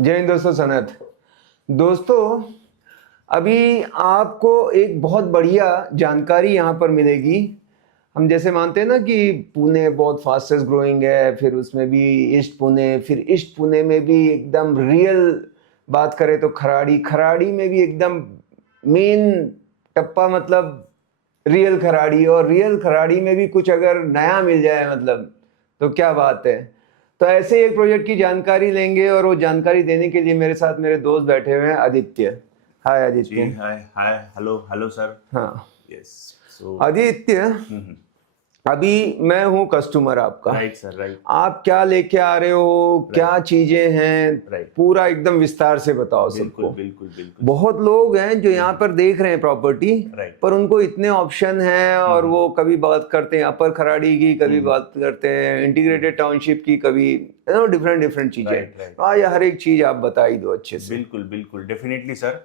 जय हिंद दोस्तों। सनत दोस्तों, अभी आपको एक बहुत बढ़िया जानकारी यहाँ पर मिलेगी। हम जैसे मानते हैं ना कि पुणे बहुत फास्टेस्ट ग्रोइंग है, फिर उसमें भी ईस्ट पुणे, फिर ईस्ट पुणे में भी एकदम रियल बात करें तो खराड़ी, खराड़ी में भी एकदम मेन टप्पा मतलब रियल खराड़ी, और रियल खराड़ी में भी कुछ अगर नया मिल जाए मतलब तो क्या बात है। तो ऐसे एक प्रोजेक्ट की जानकारी लेंगे, और वो जानकारी देने के लिए मेरे साथ मेरे दोस्त बैठे हुए हैं, आदित्य। हाय जी, आदित्य। हाय हाय हेलो हेलो सर। हाँ यस। सो आदित्य, अभी मैं हूँ कस्टमर आपका। राइट सर, राइट आप क्या लेके आ रहे हो, क्या राइट चीजें हैं, राइट। पूरा एकदम विस्तार से बताओ बिल्कुल सबको। बिल्कुल बिल्कुल सर। बहुत लोग हैं जो यहाँ पर देख रहे हैं प्रॉपर्टी, राइट। पर उनको इतने ऑप्शन हैं, और वो कभी बात करते हैं अपर खराड़ी की, कभी बात करते हैं इंटीग्रेटेड टाउनशिप की, कभी डिफरेंट डिफरेंट चीजें। Right right. आज हर एक चीज आप बता ही दो अच्छे से। बिल्कुल बिल्कुल डेफिनेटली सर।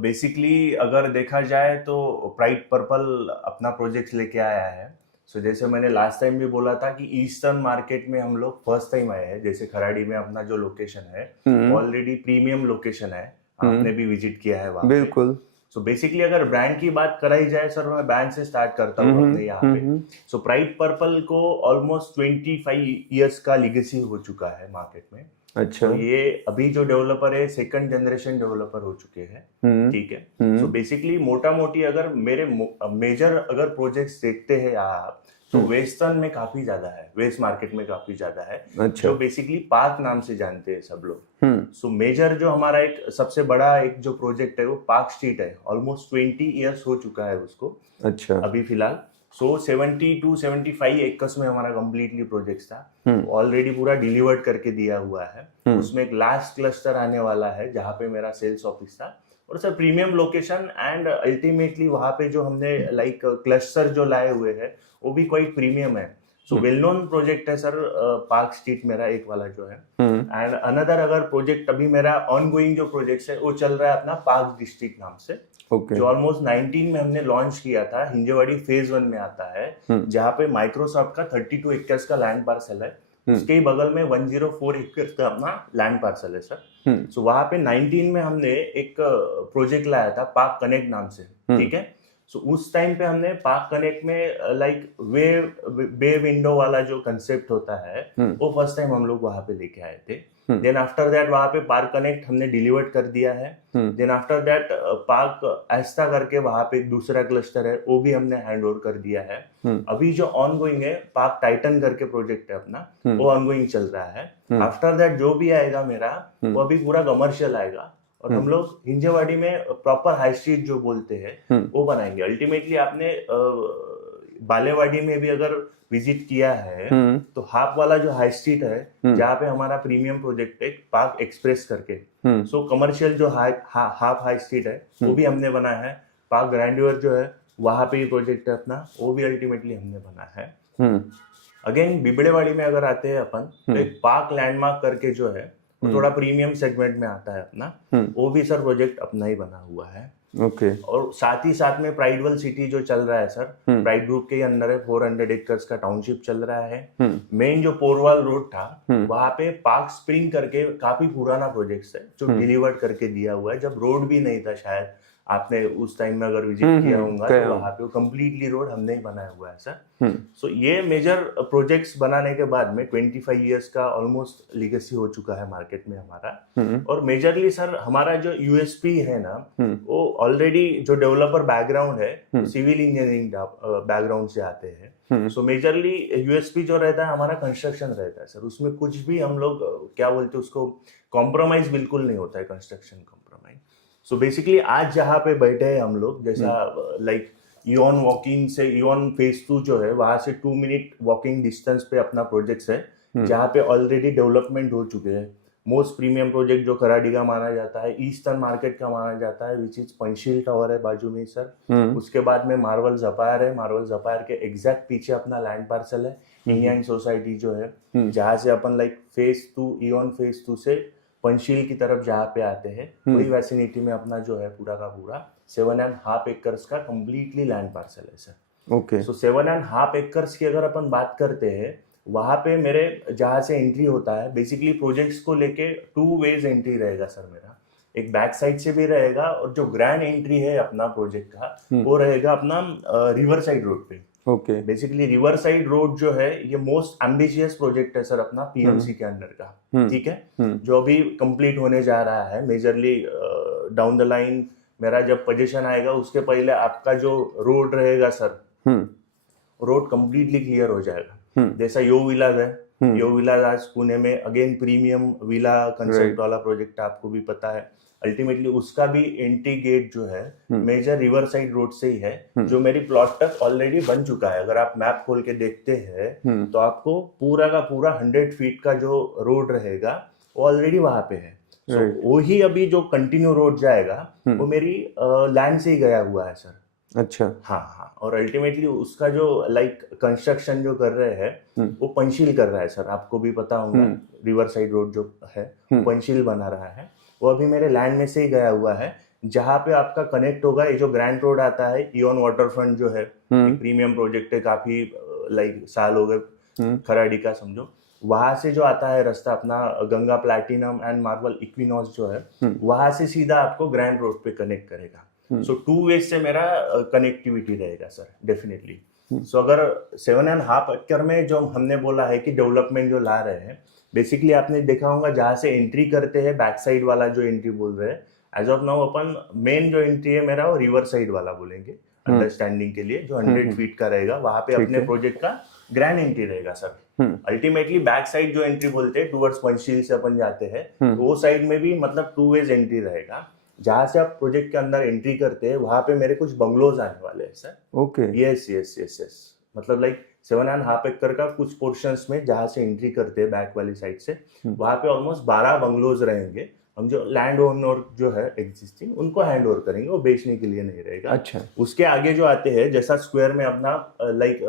बेसिकली अगर देखा जाए तो प्राइड पर्पल अपना प्रोजेक्ट लेके आया है। सो जैसे मैंने लास्ट टाइम भी बोला था कि ईस्टर्न मार्केट में हम लोग फर्स्ट टाइम आए हैं। जैसे खराड़ी में अपना जो लोकेशन है ऑलरेडी प्रीमियम लोकेशन है, आपने भी विजिट किया है वहाँ पे। बिल्कुल। सो बेसिकली अगर ब्रांड की बात कराई जाए सर, मैं ब्रांड से स्टार्ट करता हूँ अपने यहाँ पे। सो प्राइड पर्पल को ऑलमोस्ट 25 ईयर्स का लिगेसी हो चुका है मार्केट में। अच्छा। तो ये अभी जो डेवलपर है सेकंड जनरेशन डेवलपर हो चुके हैं, ठीक है। सो बेसिकली मोटा मोटी अगर मेरे मेजर अगर प्रोजेक्ट्स देखते हैं आप, तो वेस्टर्न में काफी ज्यादा है, वेस्ट मार्केट में काफी ज्यादा है। अच्छा। जो बेसिकली पार्क नाम से जानते हैं सब लोग। सो मेजर जो हमारा एक सबसे बड़ा एक जो प्रोजेक्ट है वो पार्क स्ट्रीट है। ऑलमोस्ट 20 ईयर्स हो चुका है उसको अच्छा। अभी फिलहाल। सो 70 to 75 एकर्स में हमारा कंप्लीटली प्रोजेक्ट था, ऑलरेडी पूरा डिलीवर्ड करके दिया हुआ है। उसमें एक लास्ट क्लस्टर आने वाला है जहाँ पे मेरा सेल्स ऑफिस था, और sir premium location and ultimately वहाँ पे जो हमने लाइक क्लस्टर जो लाए हुए हैं वो भी क्वाइट प्रीमियम है। सो वेल नोन प्रोजेक्ट है सर, पार्क स्ट्रीट मेरा एक वाला जो है। एंड अनदर अगर प्रोजेक्ट अभी मेरा ऑन गोइंग जो प्रोजेक्ट है वो चल रहा है अपना पार्क डिस्ट्रिक्ट नाम से, जो ऑलमोस्ट 19 में हमने लॉन्च किया था। हिंजेवाड़ी फेज 1 में आता है, जहाँ पे माइक्रोसॉफ्ट का 32 एकर्स का लैंड पार्सल है। उसके ही बगल में 104 एकर्स का अपना लैंड पार्सल है सर। सो वहां पे 19 में हमने एक प्रोजेक्ट लाया था पार्क कनेक्ट नाम से, ठीक है। सो उस टाइम पे हमने पार्क कनेक्ट में लाइक बे विंडो वाला जो कंसेप्ट होता है वो फर्स्ट टाइम हम लोग वहां पे लेके आए थे। देन आफ्टर दैट वहां पे पार्क कनेक्ट हमने डिलीवर्ड कर दिया है। देन आफ्टर दैट पार्क एस्टा करके वहां पे एक दूसरा क्लस्टर है, वो भी हमने हैंड ओवर कर दिया है। अभी जो ऑन गोइंग है पार्क टाइटन करके प्रोजेक्ट है अपना, वो ऑन गोइंग चल रहा है। आफ्टर दैट जो भी आएगा मेरा वो अभी पूरा कमर्शियल आएगा, और हम लोग हिंजेवाड़ी में प्रॉपर हाई स्ट्रीट जो बोलते हैं वो बनाएंगे। अल्टीमेटली आपने बालेवाड़ी में भी अगर विजिट किया है तो हाफ वाला जो हाई स्ट्रीट है जहाँ पे हमारा प्रीमियम प्रोजेक्ट है पार्क एक्सप्रेस करके, सो कमर्शियल जो हाफ हाई स्ट्रीट है वो भी हमने बनाया है। पार्क ग्रैंड्योर जो है वहां पे ही प्रोजेक्ट है अपना, वो भी अल्टीमेटली हमने बनाया है। अगेन बिबड़ेवाड़ी में अगर आते हैं अपन तो एक पार्क लैंडमार्क करके जो है वो थोड़ा प्रीमियम सेगमेंट में आता है अपना, वो भी सर प्रोजेक्ट अपना ही बना हुआ है। ओके। और साथ ही साथ में प्राइडवल सिटी जो चल रहा है सर, प्राइड ग्रुप के अंदर है, 400 एकर्स का टाउनशिप चल रहा है। मेन जो पोरवाल रोड था वहां पे पार्क स्प्रिंग करके काफी पुराना प्रोजेक्ट है जो डिलीवर्ड करके दिया हुआ है, जब रोड भी नहीं था। शायद आपने उस टाइम में अगर विजिट किया होगा तो वहां पे कंप्लीटली रोड हमने ही बनाया हुआ है सर। सो ये मेजर प्रोजेक्ट्स बनाने के बाद में 25 ईयर्स का ऑलमोस्ट लीगेसी हो चुका है मार्केट में हमारा। और मेजरली सर हमारा जो यूएसपी है ना, वो ऑलरेडी जो डेवलपर बैकग्राउंड है सिविल इंजीनियरिंग बैकग्राउंड से आते हैं। सो मेजरली यूएसपी जो रहता है हमारा कंस्ट्रक्शन रहता है सर, उसमें कुछ भी हम लोग क्या बोलते हैं उसको, कॉम्प्रोमाइज बिल्कुल नहीं होता है, कंस्ट्रक्शन कॉम्प्रोमाइज। सो बेसिकली आज जहाँ पे बैठे हैं हम लोग, जैसा लाइक इवन वॉकिंग से इवन फेज 2 जो है वहां से 2 मिनट वॉकिंग डिस्टेंस पे अपना प्रोजेक्ट है, जहाँ पे ऑलरेडी डेवलपमेंट हो चुके हैं। मोस्ट प्रीमियम प्रोजेक्ट जो खराड़ी का माना जाता है, ईस्टर्न मार्केट का माना जाता है, विच इज पंचशील टावर है बाजू में सर। उसके बाद में मार्वल जपायर है, मार्वल जपायर के एग्जैक्ट पीछे अपना लैंड पार्सल है इंडियन सोसाइटी जो है, जहाँ से अपन लाइक फेज 2 इवन फेज 2 से पंचशील की तरफ जहाँ पे आते हैं वही वैसिनिटी में अपना जो है पूरा का पूरा 7.5 एकर्स का कंप्लीटली लैंड पार्सल है सर। ओके। सो 7.5 एकर्स की अगर अपन बात करते हैं, वहां पे मेरे जहाँ से एंट्री होता है बेसिकली प्रोजेक्ट्स को लेके 2 वेज एंट्री रहेगा सर मेरा। एक बैक साइड से भी रहेगा और जो ग्रैंड एंट्री है अपना प्रोजेक्ट का वो रहेगा अपना रिवर साइड रोड पे। Okay. Basically river side road जो है ये मोस्ट एम्बिशियस प्रोजेक्ट है सर अपना पीएमसी के अंडर का, ठीक है, जो अभी कंप्लीट होने जा रहा है मेजरली डाउन द लाइन। मेरा जब पोजीशन आएगा उसके पहले आपका जो रोड रहेगा सर, रोड कंप्लीटली क्लियर हो जाएगा। जैसा यो विलाज है, यो विलाज आज पुणे में अगेन प्रीमियम विला कंसेप्ट वाला प्रोजेक्ट आपको भी पता है। अल्टीमेटली उसका भी एंट्री गेट जो है मेजर रिवर साइड रोड से ही है, जो मेरी प्लॉट तक ऑलरेडी बन चुका है। अगर आप मैप खोल के देखते हैं तो आपको पूरा का पूरा 100 फीट का जो रोड रहेगा वो ऑलरेडी वहां पे है। So, वही अभी जो कंटिन्यू रोड जाएगा वो मेरी लैंड से ही गया हुआ है सर। अच्छा। हाँ हाँ, और अल्टीमेटली उसका जो लाइक कंस्ट्रक्शन जो कर रहे हैं वो पंचशील कर रहा है सर, आपको भी पता होगा। रिवर साइड रोड जो है पंचशील बना रहा है, वो अभी मेरे लैंड में से ही गया हुआ है। जहाँ पे आपका कनेक्ट होगा ये जो ग्रैंड रोड आता है, इवन वाटर फ्रंट जो है प्रीमियम प्रोजेक्ट है, काफी लाइक साल हो गए खराड़ी का समझो। वहां से जो आता है रास्ता अपना Ganga platinum and marble equinox जो है वहां से सीधा आपको ग्रैंड रोड पे कनेक्ट करेगा। सो 2 वे से मेरा कनेक्टिविटी रहेगा सर डेफिनेटली। सो अगर 7.5 एकड़ में जो हमने बोला है कि डेवलपमेंट जो ला रहे हैं, बेसिकली आपने देखा होगा जहां से एंट्री करते हैं बैक साइड वाला जो एंट्री बोल रहे हैं, एज ऑफ नाउ अपन मेन जो एंट्री है मेरा वो रिवर साइड वाला बोलेंगे अंडरस्टैंडिंग के लिए, जो 100 फीट का रहेगा। वहां पे अपने प्रोजेक्ट का ग्रैंड एंट्री रहेगा सर। अल्टीमेटली बैक साइड जो एंट्री बोलते हैं टुवर्ड्स पंचशील से अपन जाते हैं, वो साइड में भी मतलब 2 वेज एंट्री रहेगा। जहां से आप प्रोजेक्ट के अंदर एंट्री करते हैं वहां पे मेरे कुछ बंगलोज आने वाले हैं sir. Okay. Yes yes yes yes, मतलब लाइक 7.5 एकड़ का कुछ पोर्शंस में जहां से एंट्री करते हैं बैक वाली साइड से, वहां पे ऑलमोस्ट 12 बंगलोज रहेंगे। हम जो लैंड ओनर जो है एग्जिस्टिंग उनको हैंड ओवर करेंगे, वो बेचने के लिए नहीं रहेगा। अच्छा। उसके आगे जो आते हैं जैसा स्क्वायर में अपना लाइक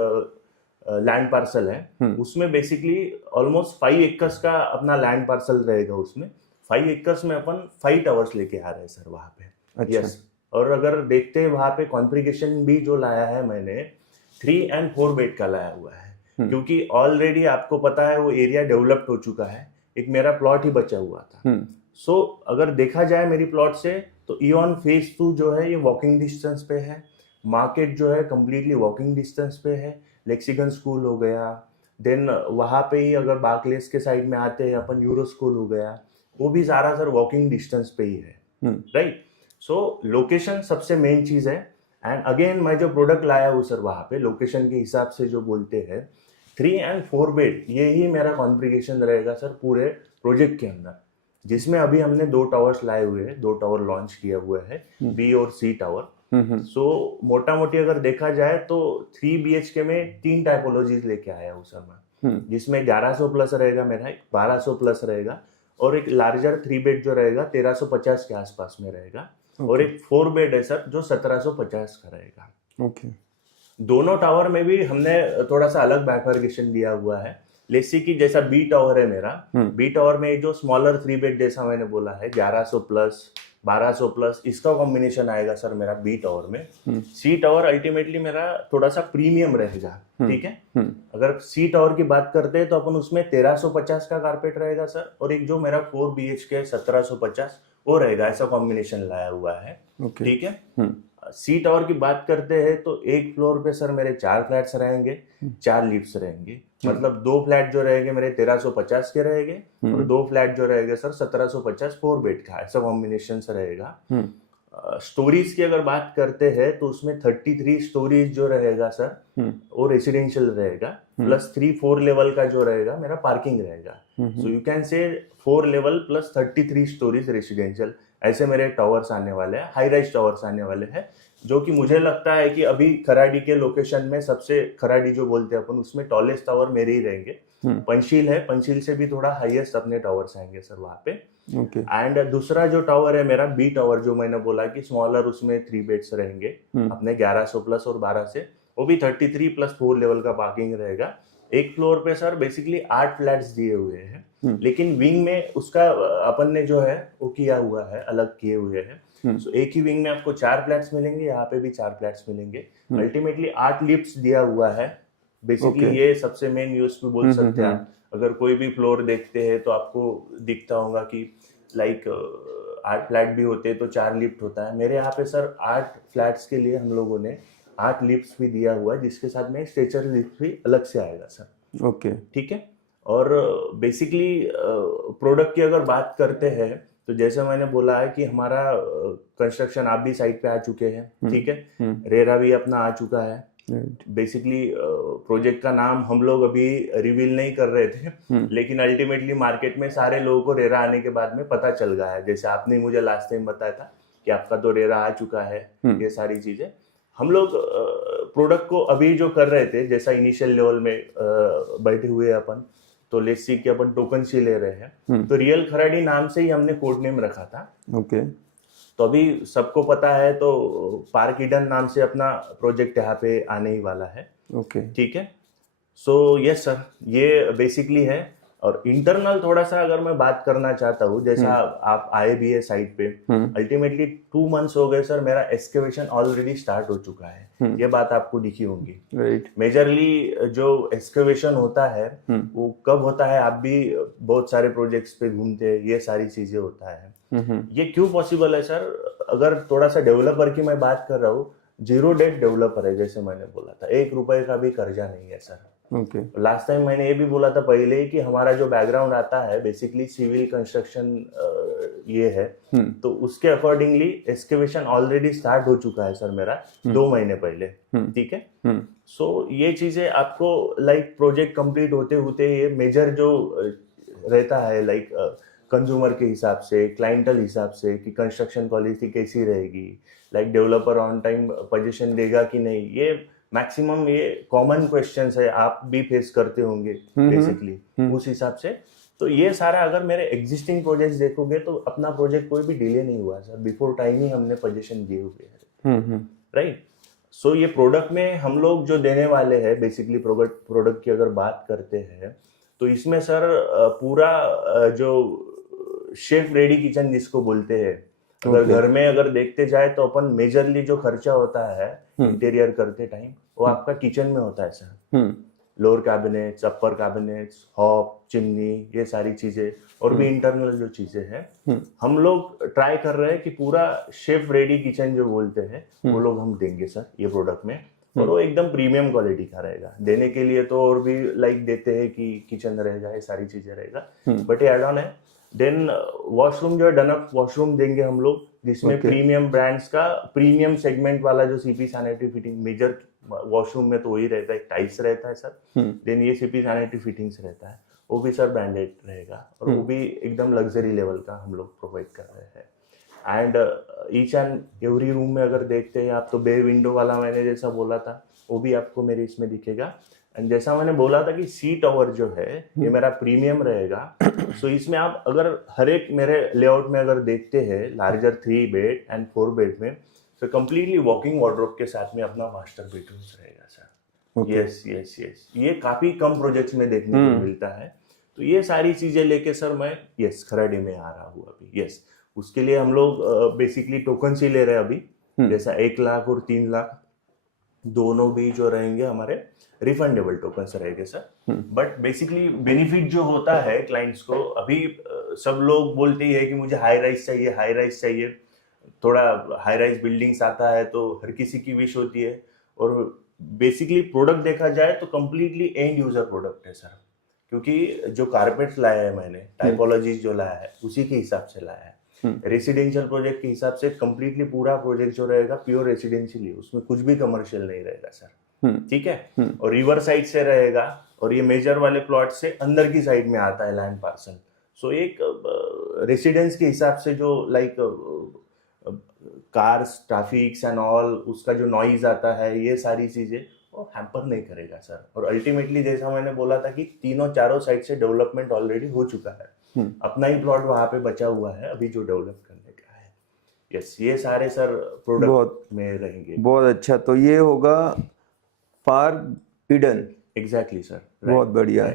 लैंड पार्सल है, उसमें बेसिकली ऑलमोस्ट 5 एकर्स का अपना लैंड पार्सल रहेगा। उसमें 5 एकर्स में अपन 5 टावर्स लेके आ रहे हैं सर वहां पे। अच्छा। यस, और अगर देखते हैं वहां पे कॉन्फ़िगरेशन भी जो लाया है मैंने 3 and 4 बेड का लाया हुआ है, क्योंकि ऑलरेडी आपको पता है वो एरिया डेवलप्ड हो चुका है। एक मेरा प्लॉट ही बचा हुआ था। सो अगर देखा जाए मेरी प्लॉट से तो इवन फेज 2 जो है ये वॉकिंग डिस्टेंस पे है, मार्केट जो है कम्प्लीटली वॉकिंग डिस्टेंस पे है, लेक्सिगन स्कूल हो गया, देन वहाँ पे ही अगर बार्कलेस के साइड में आते हैं अपन यूरो स्कूल हो गया, वो भी सारा सर वॉकिंग डिस्टेंस पे ही है, राइट। सो लोकेशन सबसे मेन चीज है। एंड अगेन मैं जो प्रोडक्ट लाया हूँ सर वहाँ पे लोकेशन के हिसाब से जो बोलते हैं 3 and 4 बेड, ये ही मेरा कॉन्फ़िगरेशन रहेगा सर पूरे प्रोजेक्ट के अंदर, जिसमें अभी हमने 2 टावर्स लाए हुए हैं, 2 टावर लॉन्च किया हुआ है, बी और सी टावर। सो मोटा मोटी अगर देखा जाए तो 3 BHK में 3 टाइपोलॉजीज लेके आया हूँ सर मैं, जिसमें 1100 प्लस रहेगा मेरा, एक 1200 प्लस रहेगा, और एक लार्जर 3 बेड जो रहेगा 1350 के आसपास में रहेगा, और एक 4 बेड है सर जो 1750 का रहेगा। ओके। दोनों टावर में भी हमने थोड़ा सा अलग बाइफर्केशन दिया हुआ है। लेसी की जैसा बी टावर है मेरा, बी टावर में जो स्मॉलर 3 बेड जैसा मैंने बोला है 1100 प्लस 1200 प्लस, इसका कॉम्बिनेशन आएगा सर मेरा बी टावर में। सी टावर अल्टीमेटली मेरा थोड़ा सा प्रीमियम रहेगा, ठीक है। अगर सी टावर की बात करते हैं तो अपन उसमें 1350 का कारपेट रहेगा सर, और एक जो मेरा 4 BHK 1750 वो रहेगा, ऐसा कॉम्बिनेशन लाया हुआ है, ठीक है। सी टावर की बात करते हैं तो एक फ्लोर पे सर मेरे 4 फ्लैट्स रहेंगे, 4 लिफ्ट्स रहेंगे, मतलब 2 फ्लैट जो रहेंगे मेरे 1350 के रहेंगे, और 2 फ्लैट जो रहेंगे सर 1750 4 बेड का, ऐसा कॉम्बिनेशन से रहेगा। स्टोरीज की अगर बात करते हैं तो उसमें 33 स्टोरीज जो रहेगा सर वो रेसिडेंशियल रहेगा, प्लस 3-4 लेवल का जो रहेगा मेरा पार्किंग रहेगा। So you can say 4 level plus 33 stories residential, ऐसे मेरे टावर्स आने वाले हैं, हाई राइज टावर्स आने वाले हैं, जो कि मुझे लगता है कि अभी खराड़ी के लोकेशन में सबसे, खराड़ी जो बोलते हैं अपन, उसमें टॉलेस्ट टावर मेरे ही रहेंगे। पंचशील है, पंचशील से भी थोड़ा हाईएस्ट अपने टावर्स आएंगे सर वहाँ पे। एंड दूसरा जो टावर है मेरा बी टावर, जो मैंने बोला कि स्मॉलर, उसमें 3 बेड्स रहेंगे अपने 1100 प्लस और 12 से, वो भी 33 प्लस 4 लेवल का पार्किंग रहेगा। एक फ्लोर पे सर बेसिकली 8 फ्लैट्स दिए हुए हैं, लेकिन विंग में उसका अपन ने जो है वो किया हुआ है, अलग किए हुए हैं। सो एक ही विंग में आपको 4 फ्लैट्स मिलेंगे, यहाँ पे भी 4 फ्लैट्स मिलेंगे। अल्टीमेटली 8 लिफ्ट्स दिया हुआ है, बेसिकली Okay. ये सबसे मेन यूएसपी बोल सकते हैं आप। अगर कोई भी फ्लोर देखते हैं तो आपको दिखता होगा कि लाइक 8 फ्लैट भी होते हैं तो 4 लिफ्ट होता है। मेरे यहाँ पे सर 8 फ्लैट्स के लिए हम लोगों ने 8 लिफ्ट्स भी दिया हुआ है, जिसके साथ में स्ट्रेचर लिफ्ट भी अलग से आएगा सर। ओके। ठीक है। और बेसिकली प्रोडक्ट की अगर बात करते हैं तो जैसे मैंने बोला है कि हमारा कंस्ट्रक्शन आप भी साइट पे आ चुके हैं, ठीक है, रेरा भी अपना आ चुका है। बेसिकली प्रोजेक्ट का नाम हम लोग अभी रिवील नहीं कर रहे थे, लेकिन अल्टीमेटली मार्केट में सारे लोगों को रेरा आने के बाद में पता चल गया है। जैसे आपने मुझे लास्ट टाइम बताया था कि आपका तो रेरा आ चुका है, ये सारी चीजें हम लोग प्रोडक्ट को अभी जो कर रहे थे, जैसा इनिशियल लेवल में बैठे हुए अपन, तो लेट्स सी कि अपन टोकन सी ले रहे हैं, तो रियल खराडी नाम से ही हमने कोड नेम रखा था। ओके। तो अभी सबको पता है, तो पार्क ईडन नाम से अपना प्रोजेक्ट यहाँ पे आने ही वाला है। ओके। ठीक है। सो यस सर, ये बेसिकली है। और इंटरनल थोड़ा सा अगर मैं बात करना चाहता हूँ, जैसा आप आए भी है साइट पे, अल्टीमेटली 2 मंथ्स हो गए सर, मेरा एक्सकेवेशन ऑलरेडी स्टार्ट हो चुका है। ये बात आपको दिखी होंगी। राइट। मेजरली जो एक्सकेवेशन होता है वो कब होता है, आप भी बहुत सारे प्रोजेक्ट्स पे घूमते हैं, ये सारी चीजें होता है। ये क्यों पॉसिबल है सर? अगर थोड़ा सा डेवलपर की मैं बात कर रहा हूँ, 0 डेट डेवलपर है, जैसे मैंने बोला था, 1 रुपए का भी कर्जा नहीं है सर। ओके। लास्ट टाइम मैंने ये भी बोला था पहले ही कि हमारा जो बैकग्राउंड आता है बेसिकली सिविल कंस्ट्रक्शन ये है, तो उसके अकॉर्डिंगली एक्सकेवेशन ऑलरेडी स्टार्ट हो चुका है सर मेरा 2 महीने पहले। ठीक है। सो ये चीजें आपको लाइक प्रोजेक्ट कंप्लीट होते होते ये मेजर जो रहता है, लाइक कंज्यूमर के हिसाब से, क्लाइंटल हिसाब से, कि कंस्ट्रक्शन क्वालिटी कैसी रहेगी, like developer on time position देगा कि नहीं, ये मैक्सिमम ये कॉमन क्वेश्चंस है, आप भी फेस करते होंगे बेसिकली उस हिसाब से। तो ये सारा अगर मेरे एग्जिस्टिंग प्रोजेक्ट्स देखोगे तो अपना प्रोजेक्ट कोई भी डिले नहीं हुआ सर, बिफोर टाइम ही हमने पोजीशन दिए हुए हैं। राइट। सो ये प्रोडक्ट में हम लोग जो देने वाले हैं, बेसिकली प्रोडक्ट की अगर बात करते हैं तो इसमें सर पूरा जो शेफ रेडी किचन जिसको बोलते हैं, अगर घर में अगर देखते जाए तो अपन मेजरली जो खर्चा होता है इंटीरियर करते टाइम, वो आपका किचन में होता है सर। लोअर कैबिनेट्स, अपर कैबिनेट्स, हॉब, चिमनी, ये सारी चीजें, और भी इंटरनल जो चीजें हैं, हम लोग ट्राई कर रहे हैं कि पूरा शेफ रेडी किचन जो बोलते हैं वो लोग हम देंगे सर ये प्रोडक्ट में। और वो एकदम प्रीमियम क्वालिटी का रहेगा। देने के लिए तो और भी लाइक देते हैं कि किचन रहेगा, ये सारी चीजें रहेगा, बट ये एड ऑन है। देन वॉशरूम जो है, डनअप वॉशरूम देंगे हम लोग, जिसमें प्रीमियम ब्रांड्स का प्रीमियम सेगमेंट वाला जो CP sanitary fitting, major washroom में तो वही रहता है, टाइल्स रहता है सर। देन ये सीपी सैनिटरी फिटिंग्स रहता है, वो भी सर ब्रांडेड रहेगा, और वो भी एकदम लग्जरी लेवल का हम लोग प्रोवाइड कर रहे हैं। And each and every room में अगर देखते हैं आप, तो बे विंडो वाला मैंने जैसा बोला था वो भी आपको मेरे इसमें दिखेगा। एंड जैसा मैंने बोला था कि सी टावर जो है ये मेरा प्रीमियम रहेगा। सो इसमें आप अगर हर एक मेरे लेआउट में अगर देखते हैं, लार्जर 3 बेड एंड 4 बेड में, तो कंप्लीटली वॉकिंग वार्डरोब के साथ में अपना मास्टर बेडरूम्स रहेगा सर। यस यस यस, ये काफी कम प्रोजेक्ट्स में देखने को मिलता है। तो ये सारी चीजें लेके सर मैं यस खराडी में आ रहा हूँ अभी। यस, उसके लिए हम लोग बेसिकली टोकन ही ले रहे हैं अभी, जैसा 1 लाख और 3 लाख दोनों भी जो रहेंगे हमारे रिफंडेबल टोकन्स रहेंगे सर। बट बेसिकली बेनिफिट जो होता है क्लाइंट्स को, अभी सब लोग बोलते ही है कि मुझे हाई राइज चाहिए, हाई राइज चाहिए, थोड़ा हाई राइज बिल्डिंग्स आता है तो हर किसी की विश होती है। और बेसिकली प्रोडक्ट देखा जाए तो कंप्लीटली एंड यूजर प्रोडक्ट है सर, क्योंकि जो कारपेट्स लाया है मैंने, टाइपोलॉजीज जो लाया है उसी के हिसाब से लाया है। रेसिडेंशियल प्रोजेक्ट के हिसाब से कंप्लीटली पूरा प्रोजेक्ट जो रहेगा प्योर रेसिडेंशियल, उसमें कुछ भी कमर्शियल नहीं रहेगा सर। ठीक है। और रिवर साइड से रहेगा, और ये मेजर वाले प्लॉट से अंदर की साइड में आता है लैंड पार्सल। सो एक रेसिडेंस के हिसाब से जो like cars, traffics and all, उसका जो नॉइज आता है, ये सारी चीजें वो हैम्पर नहीं करेगा सर। और अल्टीमेटली जैसा मैंने बोला था कि तीनों चारों साइड से डेवलपमेंट ऑलरेडी हो चुका है, अपना ही प्लॉट वहां पे बचा हुआ है अभी जो डेवलप करने का है। यस, ये सारे सर प्रोडक्ट में रहेंगे। बहुत अच्छा। तो ये होगा पार्क ईडन। एग्जैक्टली सर, बहुत बढ़िया।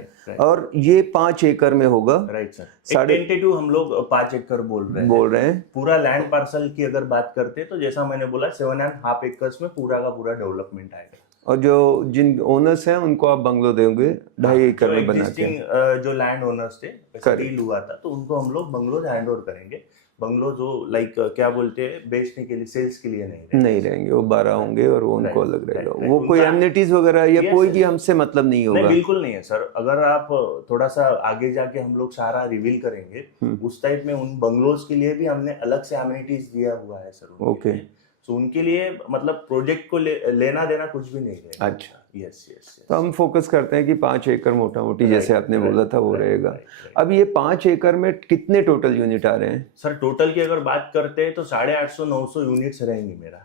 और ये 5 एकड़ में होगा। राइट सर, टेंटेटिव हम लोग 5 एकड़ बोल रहे हैं। पूरा लैंड पार्सल की अगर बात करते तो जैसा मैंने बोला 7.5 एकर्स में पूरा का पूरा डेवलपमेंट आएगा। और जो जिन ओनर्स हैं उनको आप बंगलो देंगे 2.5 एकड़ में बना के? एग्जिस्टिंग जो लैंड ओनर्स थे, डील हुआ था, तो उनको हम लोग बंगलो हैंड ओवर करेंगे। बंगलो जो लाइक क्या बोलते हैं, बेचने के लिए, सेल्स के लिए नहीं रहेंगे, वो 12 होंगे और वो उनको अलग रहेगा। वो कोई उनका- एमिनिटीज वगैरह या कोई भी हमसे मतलब नहीं नहीं, होगा? बिल्कुल नहीं है सर। अगर आप थोड़ा सा आगे जाके हम लोग सारा रिवील करेंगे, उस टाइप में उन बंगलोज के लिए भी हमने अलग से एमिनिटीज दिया हुआ है सर उनके ओके। लिए। सो उनके लिए मतलब प्रोजेक्ट को लेना देना कुछ भी नहीं है। अच्छा, यस यस। तो हम फोकस करते हैं कि 5 एकड़ मोटा मोटी जैसे आपने बोला था वो रहेगा। अब ये 5 एकड़ में कितने टोटल यूनिट आ रहे हैं? सर टोटल की अगर बात करते हैं तो 850-900 यूनिट्स रहेंगे मेरा।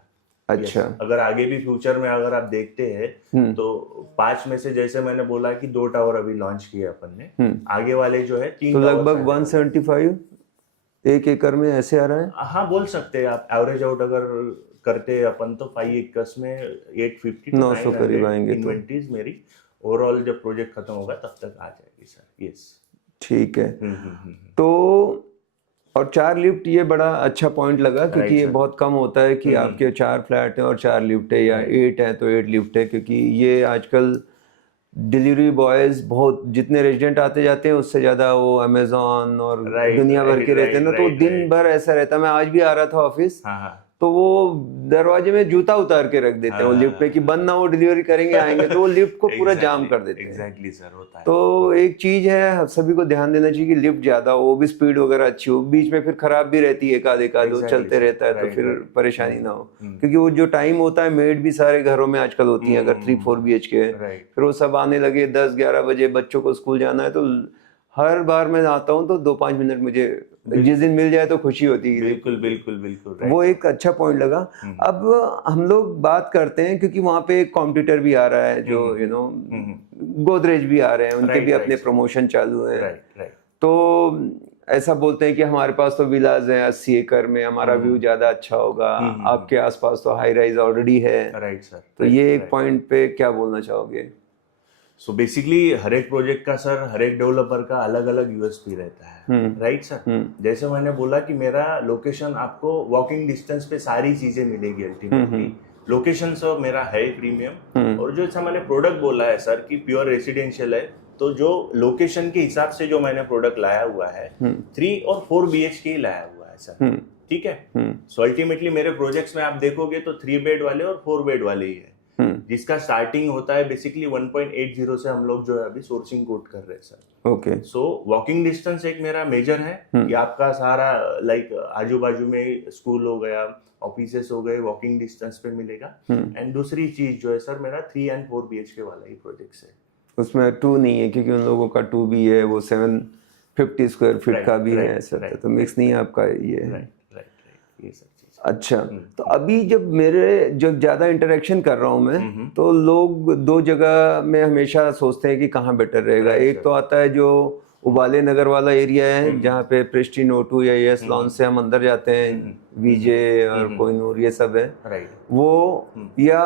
अच्छा। अगर आगे भी फ्यूचर में अगर आप देखते हैं तो 5 में से जैसे मैंने बोला कि 2 टावर अभी लॉन्च किए अपन ने, आगे वाले जो है 3 तो टावर लगभग 175 एक एकड़ में ऐसे आ रहा है? हाँ बोल सकते हैं आप। एवरेज आउट अगर करते हैं अपन तो 5 एकर्स में 850 to 900 करीब आएंगे तो इन्वेंटरीज मेरी ओवरऑल जब प्रोजेक्ट खत्म होगा तब तक आ जाएगी सर। यस, ठीक है। तो और 4 लिफ्ट, ये बड़ा अच्छा पॉइंट लगा क्योंकि ये बहुत कम होता है कि आपके 4 फ्लैट हैं और 4 लिफ्ट है, या 8 है तो 8 लिफ्ट है, क्योंकि ये आजकल डिलीवरी बॉयज बहुत, जितने रेजिडेंट आते जाते हैं उससे ज़्यादा वो अमेजोन और दुनिया भर के रहते हैं ना, तो दिन भर ऐसा रहता है। मैं आज भी आ रहा था ऑफिस, तो वो दरवाजे में जूता उतार के रख देते हैं वो लिफ्ट पे कि बंद ना हो, डिलीवरी करेंगे आएंगे, तो वो लिफ्ट को पूरा जाम कर देते हैं। एग्जैक्टली सर, होता है। तो एक चीज है, सभी को ध्यान देना चाहिए कि लिफ्ट ज्यादा हो, वो भी स्पीड वगैरह अच्छी हो, बीच में फिर खराब भी रहती है, एक आध वो चलते रहता है, तो फिर परेशानी ना हो। क्योंकि वो जो टाइम होता है, मेड भी सारे घरों में आजकल होती है, अगर 3-4 BHK है, फिर वो सब आने लगे 10-11 बजे, बच्चों को स्कूल जाना है, तो हर बार मैं आता हूँ तो 2-5 मिनट मुझे जिस दिन मिल जाए तो खुशी होती है। बिल्कुल बिल्कुल बिल्कुल, वो एक अच्छा पॉइंट लगा। अब हम लोग बात करते हैं क्योंकि वहाँ पे एक कॉम्पिटिटर भी आ रहा है जो गोदरेज भी आ रहे हैं, उनके भी अपने प्रमोशन चालू हैं। तो ऐसा बोलते हैं कि हमारे पास तो विलाज है 80 एकड़ में, हमारा व्यू ज्यादा अच्छा होगा, आपके आसपास तो हाई राइज ऑलरेडी है। Right sir. तो ये एक पॉइंट पे क्या बोलना चाहोगे? सो बेसिकली हर एक प्रोजेक्ट का सर, हर एक डेवलपर का अलग अलग यूएसपी रहता है, राइट सर। जैसे मैंने बोला कि मेरा लोकेशन आपको वॉकिंग डिस्टेंस पे सारी चीजें मिलेगी अल्टीमेटली। लोकेशन सर मेरा है प्रीमियम, और जो जैसा मैंने प्रोडक्ट बोला है सर कि प्योर रेसिडेंशियल है, तो जो लोकेशन के हिसाब से जो मैंने प्रोडक्ट लाया हुआ है 3 और 4 BHK ही लाया हुआ है सर, ठीक है। सो अल्टीमेटली मेरे प्रोजेक्ट्स में आप देखोगे तो 3 बेड वाले और 4 बेड वाले ही है, जिसका स्टार्टिंग होता है बेसिकली 1.80 से हम लोग जो है अभी सोर्सिंग कोट कर रहे हैं सर। ओके। सो वॉकिंग डिस्टेंस एक मेरा मेजर है कि आपका सारा लाइक आजू बाजू में स्कूल हो गया, ऑफिसेस हो गए, वॉकिंग डिस्टेंस पे मिलेगा। एंड दूसरी चीज जो है सर, मेरा 3 and 4 BHK वाला ही प्रोजेक्ट है। उसमें 2 नहीं है क्योंकि उन लोगों का 2 भी है, वो 750 स्क्वायर फीट का भी है सर, तो मिक्स नहीं है आपका ये है। ये सब चीज। अच्छा, तो अभी जब ज्यादा इंटरेक्शन कर रहा हूँ मैं, तो लोग 2 जगह में हमेशा सोचते हैं कि कहाँ बेटर रहेगा। एक तो आता है जो उबाले नगर वाला एरिया है, जहाँ पे प्रेस्टीन O2 या यस लॉन्च से हम अंदर जाते हैं, VJ और कोहिनूर ये सब है वो, या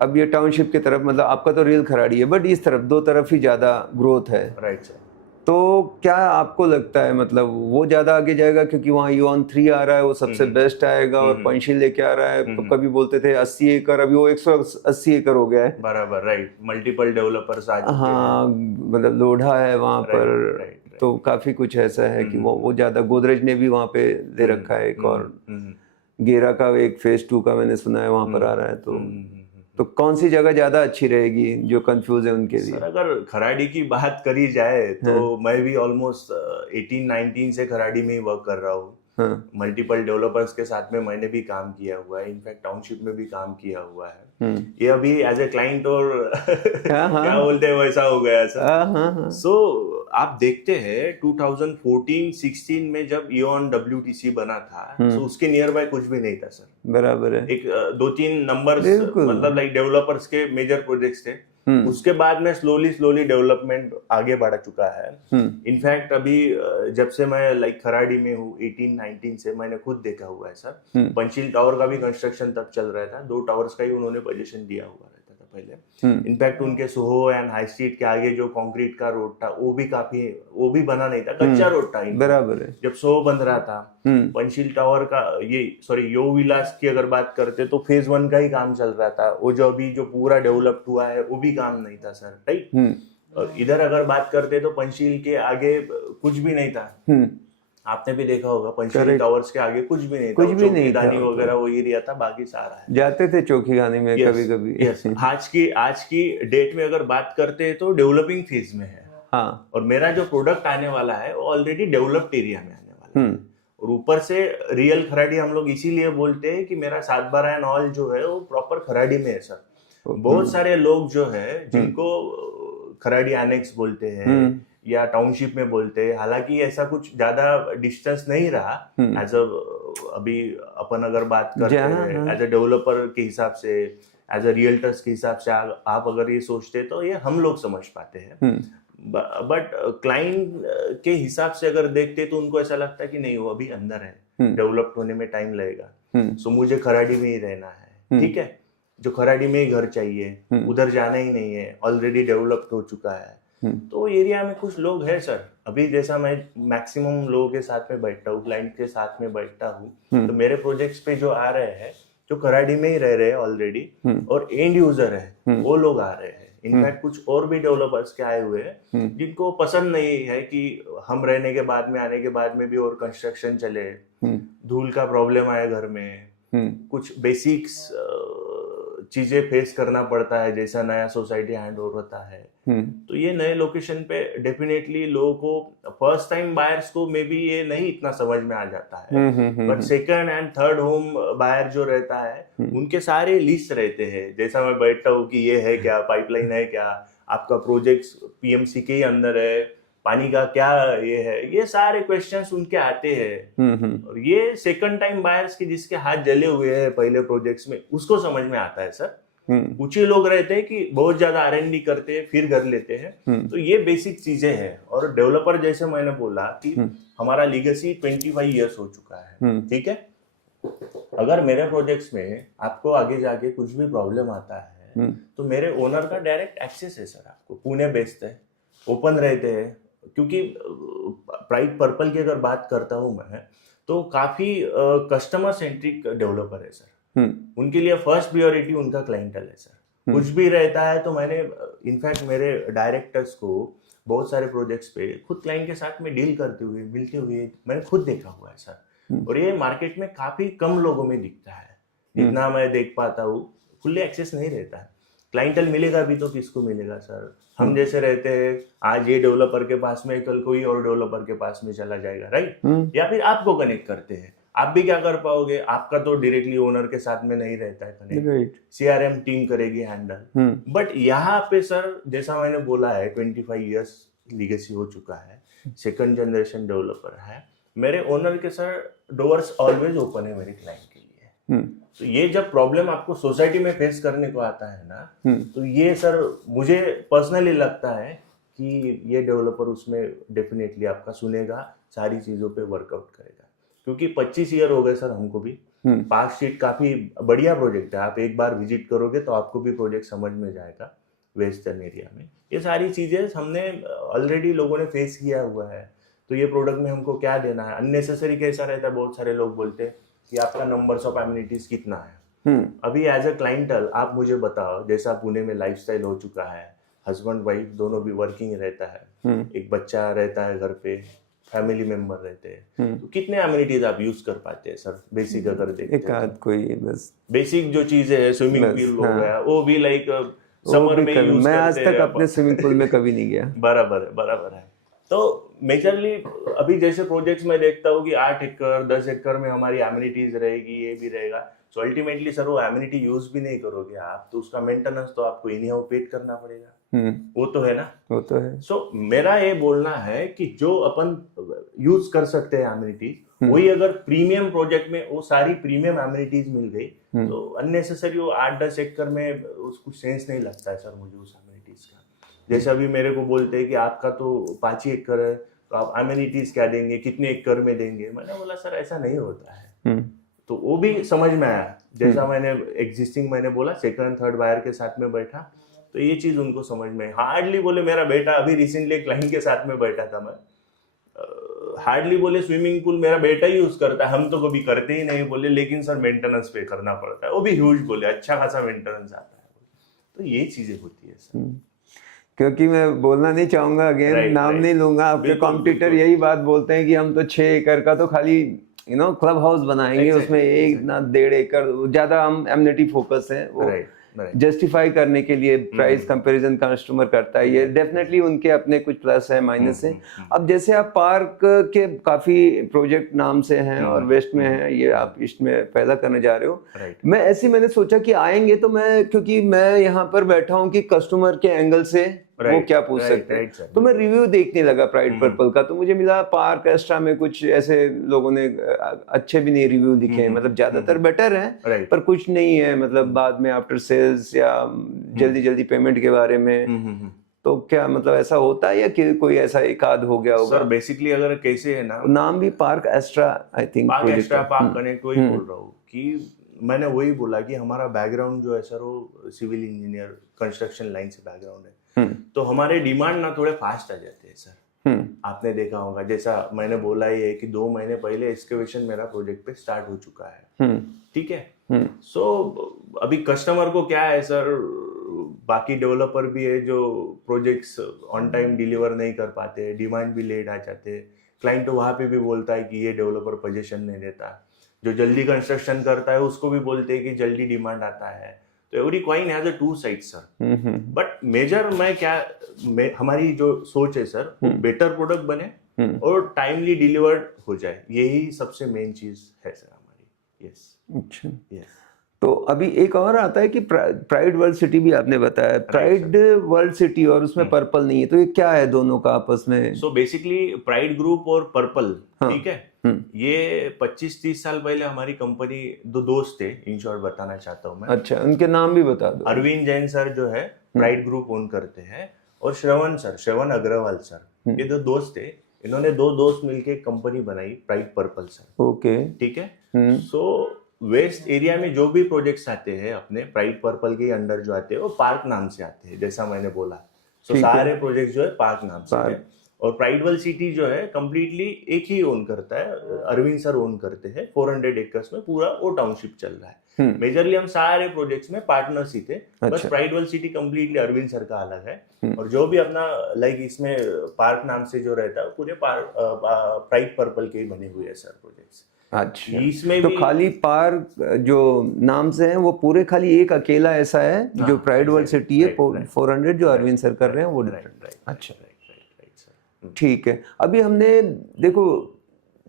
अब ये टाउनशिप की तरफ, मतलब आपका तो रियल खराड़ी है, बट इस तरफ 2 तरफ ही ज्यादा ग्रोथ है। Right sir. तो क्या आपको लगता है, मतलब वो ज्यादा आगे जाएगा क्योंकि वहाँ यूऑन 3 आ रहा है, वो सबसे बेस्ट आएगा, और पंचशील लेके आ रहा है, तो कभी बोलते थे 80 एकड़, अभी वो 180 एकड़ हो गया है। बराबर, राइट। मल्टीपल डेवलपर्स आ चुके हैं। हाँ, मतलब लोढ़ा है वहाँ पर, तो काफी कुछ ऐसा है कि वो ज्यादा, गोदरेज ने भी वहाँ पे दे रखा है एक, और गेरा का एक फेज 2 का मैंने सुना है वहाँ पर आ रहा है। तो कौन सी जगह ज्यादा अच्छी रहेगी जो कंफ्यूज है उनके लिए? सर अगर खराड़ी की बात करी जाए तो मैं भी ऑलमोस्ट 18-19 से खराड़ी में ही वर्क कर रहा हूँ। मल्टीपल डेवलपर्स के साथ में मैंने भी काम किया हुआ है, इनफैक्ट टाउनशिप में भी काम किया हुआ है। ये अभी एज ए क्लाइंट और क्या बोलते हैं वैसा हो गया सर। सो आप देखते हैं 2014-16 में जब इओन WTC बना था, तो उसके नियर बाय कुछ भी नहीं था सर। बराबर है। एक 2-3 नंबर्स, मतलब लाइक डेवलपर्स के मेजर प्रोजेक्ट्स थे। उसके बाद में स्लोली डेवलपमेंट आगे बढ़ा चुका है। इनफैक्ट अभी जब से मैं लाइक खराड़ी में हूँ 18-19 से, मैंने खुद देखा हुआ है सर। पंचशील टावर का भी कंस्ट्रक्शन तब चल रहा था, 2 टावर्स का ही उन्होंने पोजीशन दिया हुआ रहता था पहले। इनफैक्ट उनके सोहो एंड हाई स्ट्रीट के आगे जो कंक्रीट का रोड था वो भी बना नहीं था, कच्चा रोड था। बराबर है। जब सोहो बन रहा था, पंचशील टावर का यो विलास की अगर बात करते तो फेज 1 का ही काम चल रहा था। वो जो अभी जो पूरा डेवलप हुआ है वो भी काम नहीं था सर, राइट। और इधर अगर बात करते तो पंचशील के आगे कुछ भी नहीं था। आपने भी देखा होगा पंचशील टावर्स के आगे कुछ भी नहीं था, कुछ भी नहीं था, चौकीदानी वगैरह वो एरिया था, बाकी सारा है। जाते थे चौकी खाने में कभी कभी। यस, आज की डेट में अगर बात करते हैं तो डेवलपिंग फेज में है। हाँ। और मेरा जो प्रोडक्ट आने वाला है वो ऑलरेडी डेवलप्ड एरिया में आने वाला है। और ऊपर से रियल खराड़ी हम लोग इसीलिए बोलते हैं कि मेरा 7/12 एंड ऑल जो है वो प्रॉपर खराड़ी में है सर। बहुत सारे लोग जो है जिनको खराड़ी एनेक्स बोलते हैं या टाउनशिप में बोलते हैं, हालांकि ऐसा कुछ ज्यादा डिस्टेंस नहीं रहा। एज अ अभी अपन अगर बात करते हैं एज अ डेवलपर के हिसाब से, एज अ रियल्टर्स के हिसाब से आप अगर ये सोचते तो ये हम लोग समझ पाते हैं। बट क्लाइंट के हिसाब से अगर देखते तो उनको ऐसा लगता है कि नहीं वो अभी अंदर है, डेवलप्ड होने में टाइम लगेगा, सो मुझे खराड़ी में ही रहना है। ठीक है, जो खराड़ी में ही घर चाहिए, उधर जाना ही नहीं है, ऑलरेडी डेवलप्ड हो चुका है। तो एरिया में कुछ लोग हैं सर, अभी जैसा मैं मैक्सिमम लोगों के साथ में बैठता हूँ, क्लाइंट के साथ में बैठता हूँ, तो मेरे प्रोजेक्ट्स पे जो आ रहे हैं जो खराड़ी में ही रह रहे हैं ऑलरेडी और एंड यूजर है वो लोग आ रहे हैं। इनफैक्ट कुछ और भी डेवलपर्स के आए हुए हैं जिनको पसंद नहीं है कि हम रहने के बाद में, आने के बाद में भी और कंस्ट्रक्शन चले, धूल का प्रॉब्लम आए घर में, कुछ बेसिक्स चीजें फेस करना पड़ता है जैसा नया सोसाइटी हैंड ओवर होता है। तो ये नए लोकेशन पे डेफिनेटली लोगों को, फर्स्ट टाइम बायर्स को मे बी ये नहीं इतना समझ में आ जाता है, but second and third home buyer जो रहता है उनके सारे लिस्ट रहते हैं। जैसा मैं बैठता हूँ कि ये है क्या, पाइपलाइन है क्या, आपका प्रोजेक्ट पीएमसी के अंदर है, पानी का क्या ये है, ये सारे क्वेश्चंस उनके आते हैं। और ये सेकंड टाइम बायर्स के जिसके हाथ जले हुए हैं पहले प्रोजेक्ट्स में उसको समझ में आता है सर। कुछ ही लोग रहते हैं कि बहुत ज्यादा R&D करते हैं फिर घर लेते हैं। तो ये बेसिक चीजें हैं। और डेवलपर जैसे मैंने बोला कि हमारा लीगेसी 25 इयर्स हो चुका है, ठीक है। अगर मेरे प्रोजेक्ट्स में आपको आगे जाके कुछ भी प्रॉब्लम आता है तो मेरे ओनर का डायरेक्ट एक्सेस है सर। आपको पुणे बेस्ड है, ओपन रहते हैं, क्योंकि प्राइड पर्पल की अगर बात करता हूं मैं तो काफी कस्टमर सेंट्रिक डेवलपर है सर। उनके लिए फर्स्ट प्रायोरिटी उनका क्लाइंटल है सर। कुछ भी रहता है तो मैंने इनफैक्ट मेरे डायरेक्टर्स को बहुत सारे प्रोजेक्ट्स पे खुद क्लाइंट के साथ में डील करते हुए, मिलते हुए मैंने खुद देखा हुआ है सर। और ये मार्केट में काफी कम लोगों में दिखता है, जितना मैं देख पाता हूँ खुले एक्सेस नहीं रहता है। क्लाइंटल मिलेगा भी तो किसको मिलेगा सर। हम जैसे रहते हैं, आज ये डेवलपर के पास में, कल कोई और डेवलपर के पास में चला जाएगा, राइट। या फिर आपको कनेक्ट करते हैं, आप भी क्या कर पाओगे, आपका तो डायरेक्टली ओनर के साथ में नहीं रहता है कनेक्ट, CRM टीम करेगी हैंडल। बट यहाँ पे सर जैसा मैंने बोला है 25 इयर्स लीगेसी हो चुका है, सेकंड जनरेशन डेवलपर है, मेरे ओनर के सर डोर्स ऑलवेज ओपन है मेरे क्लाइंट के लिए। तो ये जब प्रॉब्लम आपको सोसाइटी में फेस करने को आता है ना, तो ये सर मुझे पर्सनली लगता है कि ये डेवलपर उसमें डेफिनेटली आपका सुनेगा, सारी चीजों पे वर्कआउट करेगा। क्योंकि 25 ईयर हो गए सर हमको भी। पार्क स्ट्रीट काफी बढ़िया प्रोजेक्ट है, आप एक बार विजिट करोगे तो आपको भी प्रोजेक्ट समझ में जाएगा वेस्टर्न एरिया में। ये सारी चीजें हमने ऑलरेडी लोगों ने फेस किया हुआ है। तो ये प्रोडक्ट में हमको क्या देना है, अननेसेसरी कैसा रहता है, बहुत सारे लोग बोलते हैं कि आपका नंबर्स ऑफ एमिनिटीज कितना है। अभी एज अ क्लाइंटल आप मुझे बताओ, जैसा पुणे में लाइफस्टाइल हो चुका है, हस्बैंड वाइफ दोनों भी वर्किंग रहता है, एक बच्चा रहता है घर पे, फैमिली मेंबर रहते हैं, तो कितने एमिनिटीज आप यूज कर पाते हैं सर बेसिक अगर देखते हैं? एक आध कोई बस बेसिक जो चीजें है, स्विमिंग पूल हो गया, वो भी लाइक समर में यूज मैं आज करते तक हैं अपने स्विमिंग पूल में कभी नहीं गया। बराबर है। तो मेजरली अभी जैसे प्रोजेक्ट्स में देखता हूँ कि 8 एकड़ 10 एकड़ में हमारी एमिनिटीज रहेगी, ये भी रहेगा। सो अल्टीमेटली सर वो एमिनिटी यूज भी नहीं करोगे आप, तो उसका मेंटेनेंस तो आपको इन्हीं पेड करना पड़ेगा। वो तो है ना, वो तो है। सो मेरा ये बोलना है कि जो अपन यूज कर सकते हैं एमिनिटीज, वही अगर प्रीमियम प्रोजेक्ट में वो सारी प्रीमियम एमिनिटीज मिल गई तो अननेसेसरी वो 8-10 एकड़ में उसको सेंस नहीं लगता है सर मुझे उस एमिनिटीज का। जैसे अभी मेरे को बोलते हैं कि आपका तो 5 ही एकड़ है, तो आप एमिनिटीज क्या देंगे, कितने एकड़ में देंगे। मैंने बोला सर ऐसा नहीं होता है। तो वो भी समझ में आया, जैसा मैंने एग्जिस्टिंग मैंने बोला सेकंड थर्ड बायर के साथ में बैठा, तो ये चीज उनको समझ में, हार्डली बोले मेरा बेटा अभी रिसेंटली एक क्लाइंट के साथ में बैठा था मैं, हार्डली बोले स्विमिंग पूल मेरा बेटा ही यूज करता है, हम तो कभी करते ही नहीं, बोले लेकिन सर मेंटेनेंस पे करना पड़ता है, वो भी ह्यूज बोले, अच्छा खासा मेंटेनेंस आता है, तो ये चीजें होती है सर। क्योंकि मैं बोलना नहीं चाहूंगा, अगेन Right, नाम right. नहीं लूंगा, आपके बिल्कुल, कॉम्पिटिटर बिल्कुल। यही बात बोलते हैं कि हम तो 6 एकड़ का तो खाली क्लब हाउस बनाएंगे, Exactly, उसमें एक exactly. ना 1.5 एकड़, ज्यादा हम एम्यूनिटी फोकस है, वो राइट राइट जस्टिफाई करने के लिए प्राइस कंपैरिजन कस्टमर करता है, ये डेफिनेटली उनके अपने कुछ प्लस है माइनस है। अब जैसे आप पार्क के काफी प्रोजेक्ट नाम से हैं और वेस्ट में हैं, ये आप ईस्ट में पैदा करने जा रहे हो, राइट मैंने सोचा कि आएंगे तो क्योंकि मैं यहाँ पर बैठा हूँ कि कस्टमर के एंगल से वो Right, क्या पूछ right, सकते हैं, right, sir. तो मैं रिव्यू देखने लगा प्राइड पर्पल का, तो मुझे मिला पार्क एक्स्ट्रा में कुछ ऐसे लोगों ने अच्छे भी नहीं रिव्यू लिखे हैं, मतलब ज्यादातर बेटर हैं Right. पर कुछ नहीं है, मतलब बाद में आफ्टर सेल्स या जल्दी जल्दी पेमेंट के बारे में, तो क्या मतलब ऐसा होता है या कि कोई ऐसा एक आध हो गया होगा? सर बेसिकली अगर कैसे है ना, नाम भी park extra I think park extra park connect वही बोल रहा हूँ कि मैंने वही बोला कि हमारा बैकग्राउंड जो है सर वो सिविल इंजीनियर कंस्ट्रक्शन लाइन से बैकग्राउंड है, तो हमारे डिमांड ना थोड़े फास्ट आ जाते हैं सर। आपने देखा होगा, जैसा मैंने बोला ही है कि 2 महीने पहले एक्सकेवेशन मेरा प्रोजेक्ट पे स्टार्ट हो चुका है, ठीक है। सो अभी कस्टमर को क्या है सर, बाकी डेवलपर भी है जो प्रोजेक्ट्स ऑन टाइम डिलीवर नहीं कर पाते, डिमांड भी लेट आ जाते हैं, क्लाइंट तो वहाँ पे भी बोलता है कि ये डेवलपर पोजीशन नहीं देता, जो जल्दी कंस्ट्रक्शन करता है उसको भी बोलते हैं कि जल्दी डिमांड आता है, तो every coin has a two side sir. But major हमारी जो सोच है सर, बेटर प्रोडक्ट बने और टाइमली डिलीवर्ड हो जाए, यही सबसे मेन चीज है सर हमारी। यस अच्छा, यस। तो अभी एक और आता है कि प्राइड वर्ल्ड सिटी भी आपने बताया, प्राइड वर्ल्ड सिटी और उसमें पर्पल नहीं है, तो ये क्या है दोनों का आपस में? सो बेसिकली प्राइड ग्रुप और पर्पल, ठीक है, ये 25-30 साल पहले हमारी कंपनी, 2 दोस्त थे, इन शॉर्ट बताना चाहता हूँ मैं। अच्छा, उनके नाम भी बता दो। अरविंद जैन सर जो है प्राइड ग्रुप ओन करते हैं, और श्रवण अग्रवाल सर, ये 2 दोस्त थे, इन्होंने 2 दोस्त मिलके कंपनी बनाई प्राइड पर्पल सर। ओके, ठीक है। सो वेस्ट एरिया में जो भी प्रोजेक्ट्स आते हैं अपने प्राइड पर्पल के अंडर जो आते हैं वो पार्क नाम से आते हैं, जैसा मैंने बोला। सो सारे प्रोजेक्ट जो है पार्क नाम से है, और प्राइड वर्ल्ड सिटी जो है कंप्लीटली एक ही ओन करता है, अरविंद सर ओन करते हैं, 400 एकर्स में पूरा वो टाउनशिप चल रहा है। मेजरली हम सारे प्रोजेक्ट्स में पार्टनर्स ही थे, बस pride world city completely Arvind sir का अलग है, और जो भी अपना लाइक इसमें पार्क नाम से जो रहता है पूरे प्राइड पर्पल के ही बने हुए हैं सर प्रोजेक्ट्स। अच्छा, इसमें तो भी खाली पार्क जो नाम से है वो पूरे खाली एक अकेला ऐसा है जो प्राइड वर्ल्ड सिटी है, 400 जो अरविंद सर कर रहे हैं वो डिफरेंट। अच्छा, ठीक है। अभी हमने देखो,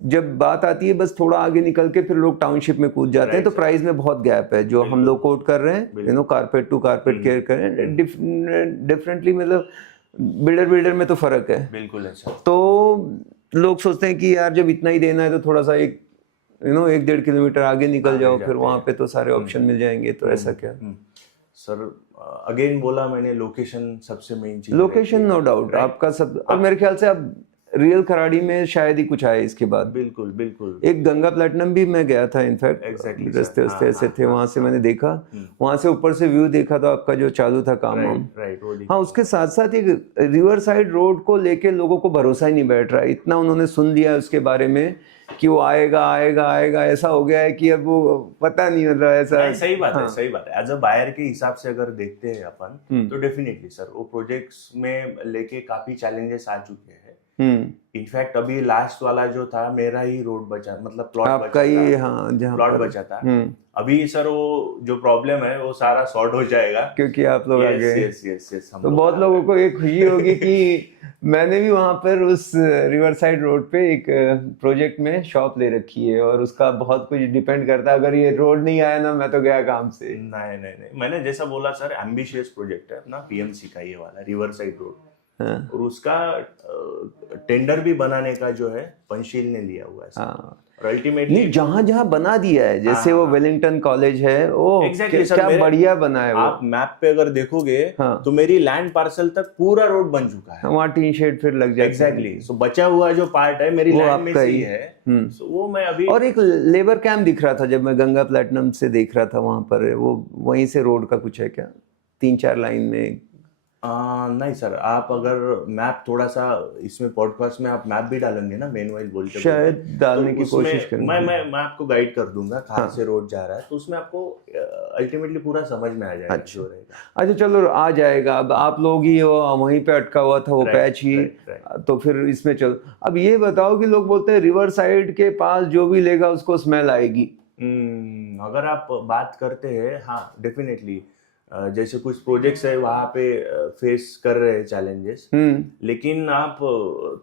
जब बात आती है बस थोड़ा आगे निकल के फिर लोग टाउनशिप में कूद जाते हैं, तो प्राइस में बहुत गैप है, जो हम लोग कोट कर रहे हैं, कारपेट टू कारपेट केयर करें डिफरेंटली, मतलब बिल्डर में तो फर्क है। बिल्कुल है सर। तो लोग सोचते हैं कि यार जब इतना ही देना है तो थोड़ा सा 1-1.5 किलोमीटर आगे निकल जाओ, फिर वहां पे तो सारे ऑप्शन मिल जाएंगे, तो ऐसा क्या? सर अगेन बोला मैंने, लोकेशन सबसे मेन चीज, लोकेशन नो डाउट आपका सब, और मेरे ख्याल से अब रियल खराड़ी में शायद ही कुछ आए इसके बाद। बिल्कुल बिल्कुल। एक गंगा प्लेटिनम भी मैं गया था, इनफैक्ट Exactly, रस्ते ऐसे थे, वहां से मैंने देखा, वहां से ऊपर से व्यू देखा तो आपका जो चालू था काम वाम। हाँ, उसके साथ साथ एक रिवर साइड रोड को लेके लोगों को भरोसा ही नहीं बैठ रहा, इतना उन्होंने सुन लिया उसके बारे में कि वो आएगा, ऐसा हो गया है कि अब वो पता नहीं, मतलब ऐसा। सही बात है, सही बात है। एज अ बायर के हिसाब से अगर देखते हैं अपन, तो डेफिनेटली सर वो प्रोजेक्ट्स में लेके काफी चैलेंजेस आ चुके हैं। इनफैक्ट अभी लास्ट वाला जो था मेरा ही रोड बचा, मतलब प्लॉट आपका ही, हाँ, जहाँ प्लॉट बचा था। अभी सर वो जो प्रॉब्लम है वो सारा सॉर्ट हो जाएगा, क्योंकि आप लोग आ गए। यस। तो बहुत लोगों को एक खुशी होगी कि मैंने भी वहां पर उस रिवर साइड रोड पे एक प्रोजेक्ट में शॉप ले रखी है, और उसका बहुत कुछ डिपेंड करता है, अगर ये रोड नहीं आया ना मैं तो गया काम से। नहीं, मैंने जैसा बोला सर, एम्बिशियस प्रोजेक्ट है अपना पीएमसी का ये वाला रिवर साइड रोड, हाँ। और उसका टेंडर भी बनाने का जो है पंचशील ने लिया हुआ है सर। हाँ। और अल्टीमेटली नहीं, जहां जहां बना दिया है, जैसे वो वेलिंगटन कॉलेज है, वो एग्जैक्टली सर, क्या बढ़िया बना है वो। आप मैप पे अगर देखोगे हाँ। तो मेरी लैंड पार्सल तक पूरा रोड बन चुका है। वहाँ टीन शेड फिर लग जाते हैं। एग्जैक्टली सो बचा हुआ जो पार्ट है मेरी वो लैंड में आपका से ही ही। है। सो वो मैं अभी और एक लेबर कैंप दिख रहा था जब मैं गंगा प्लेटिनम से देख रहा था, वहां पर वो वहीं से रोड का कुछ है क्या, 3-4 लाइन में? नहीं सर, आप अगर मैप थोड़ा सा इसमें पॉडकास्ट में आप मैप भी डालेंगे ना मेनुअल बोलते शायद बोलते, डालने तो की उसमें कोशिश करूंगा। मैं आपको गाइड कर दूंगा कहाँ से रोड जा रहा है, तो उसमें आपको अल्टीमेटली पूरा समझ में आ जाएगा जो रहेगा। अच्छा चलो, आ जाएगा। अब आप लोग ही हो, वहीं पे अटका हुआ था वो पैच ही, तो फिर इसमें चलो। अब ये बताओ कि लोग बोलते हैं रिवर साइड के पास जो भी लेगा उसको स्मेल आएगी। अगर आप बात करते हैं, हाँ डेफिनेटली, जैसे कुछ प्रोजेक्ट्स है वहाँ पे फेस कर रहे हैं चैलेंजेस, लेकिन आप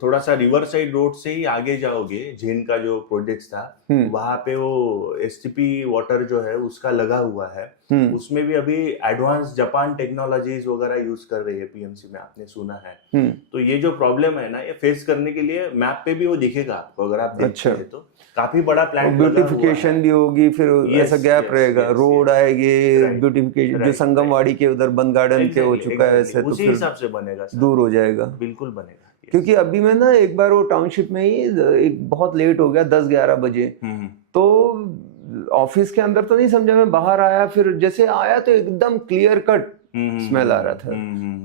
थोड़ा सा रिवर साइड रोड से ही आगे जाओगे, झीन का जो प्रोजेक्ट था वहाँ पे वो एसटीपी वाटर जो है उसका लगा हुआ है, उसमें भी अभी एडवांस जापान टेक्नोलॉजीज वगैरह यूज कर रही है पीएमसी में, आपने सुना है। तो ये जो प्रॉब्लम है ना, ये फेस करने के लिए मैप पे भी वो दिखेगा आपको, अगर आप देखते हैं तो काफी बड़ा प्लान, ब्यूटिफिकेशन भी होगी, फिर ऐसा गैप रहेगा, रोड आएगी, ब्यूटिफिकेशन जो संगमवाड़ी के उधर बन गार्डन के हो चुका है ऐसे, तो उसी हिसाब से बनेगा, दूर हो जाएगा, बिल्कुल बनेगा। क्योंकि अभी मैं ना एक बार वो टाउनशिप में ही एक बहुत लेट हो गया, 10-11 बजे, तो ऑफिस के अंदर तो नहीं समझा, मैं बाहर आया, फिर जैसे आया तो एकदम क्लियर कट स्मेल आ रहा था।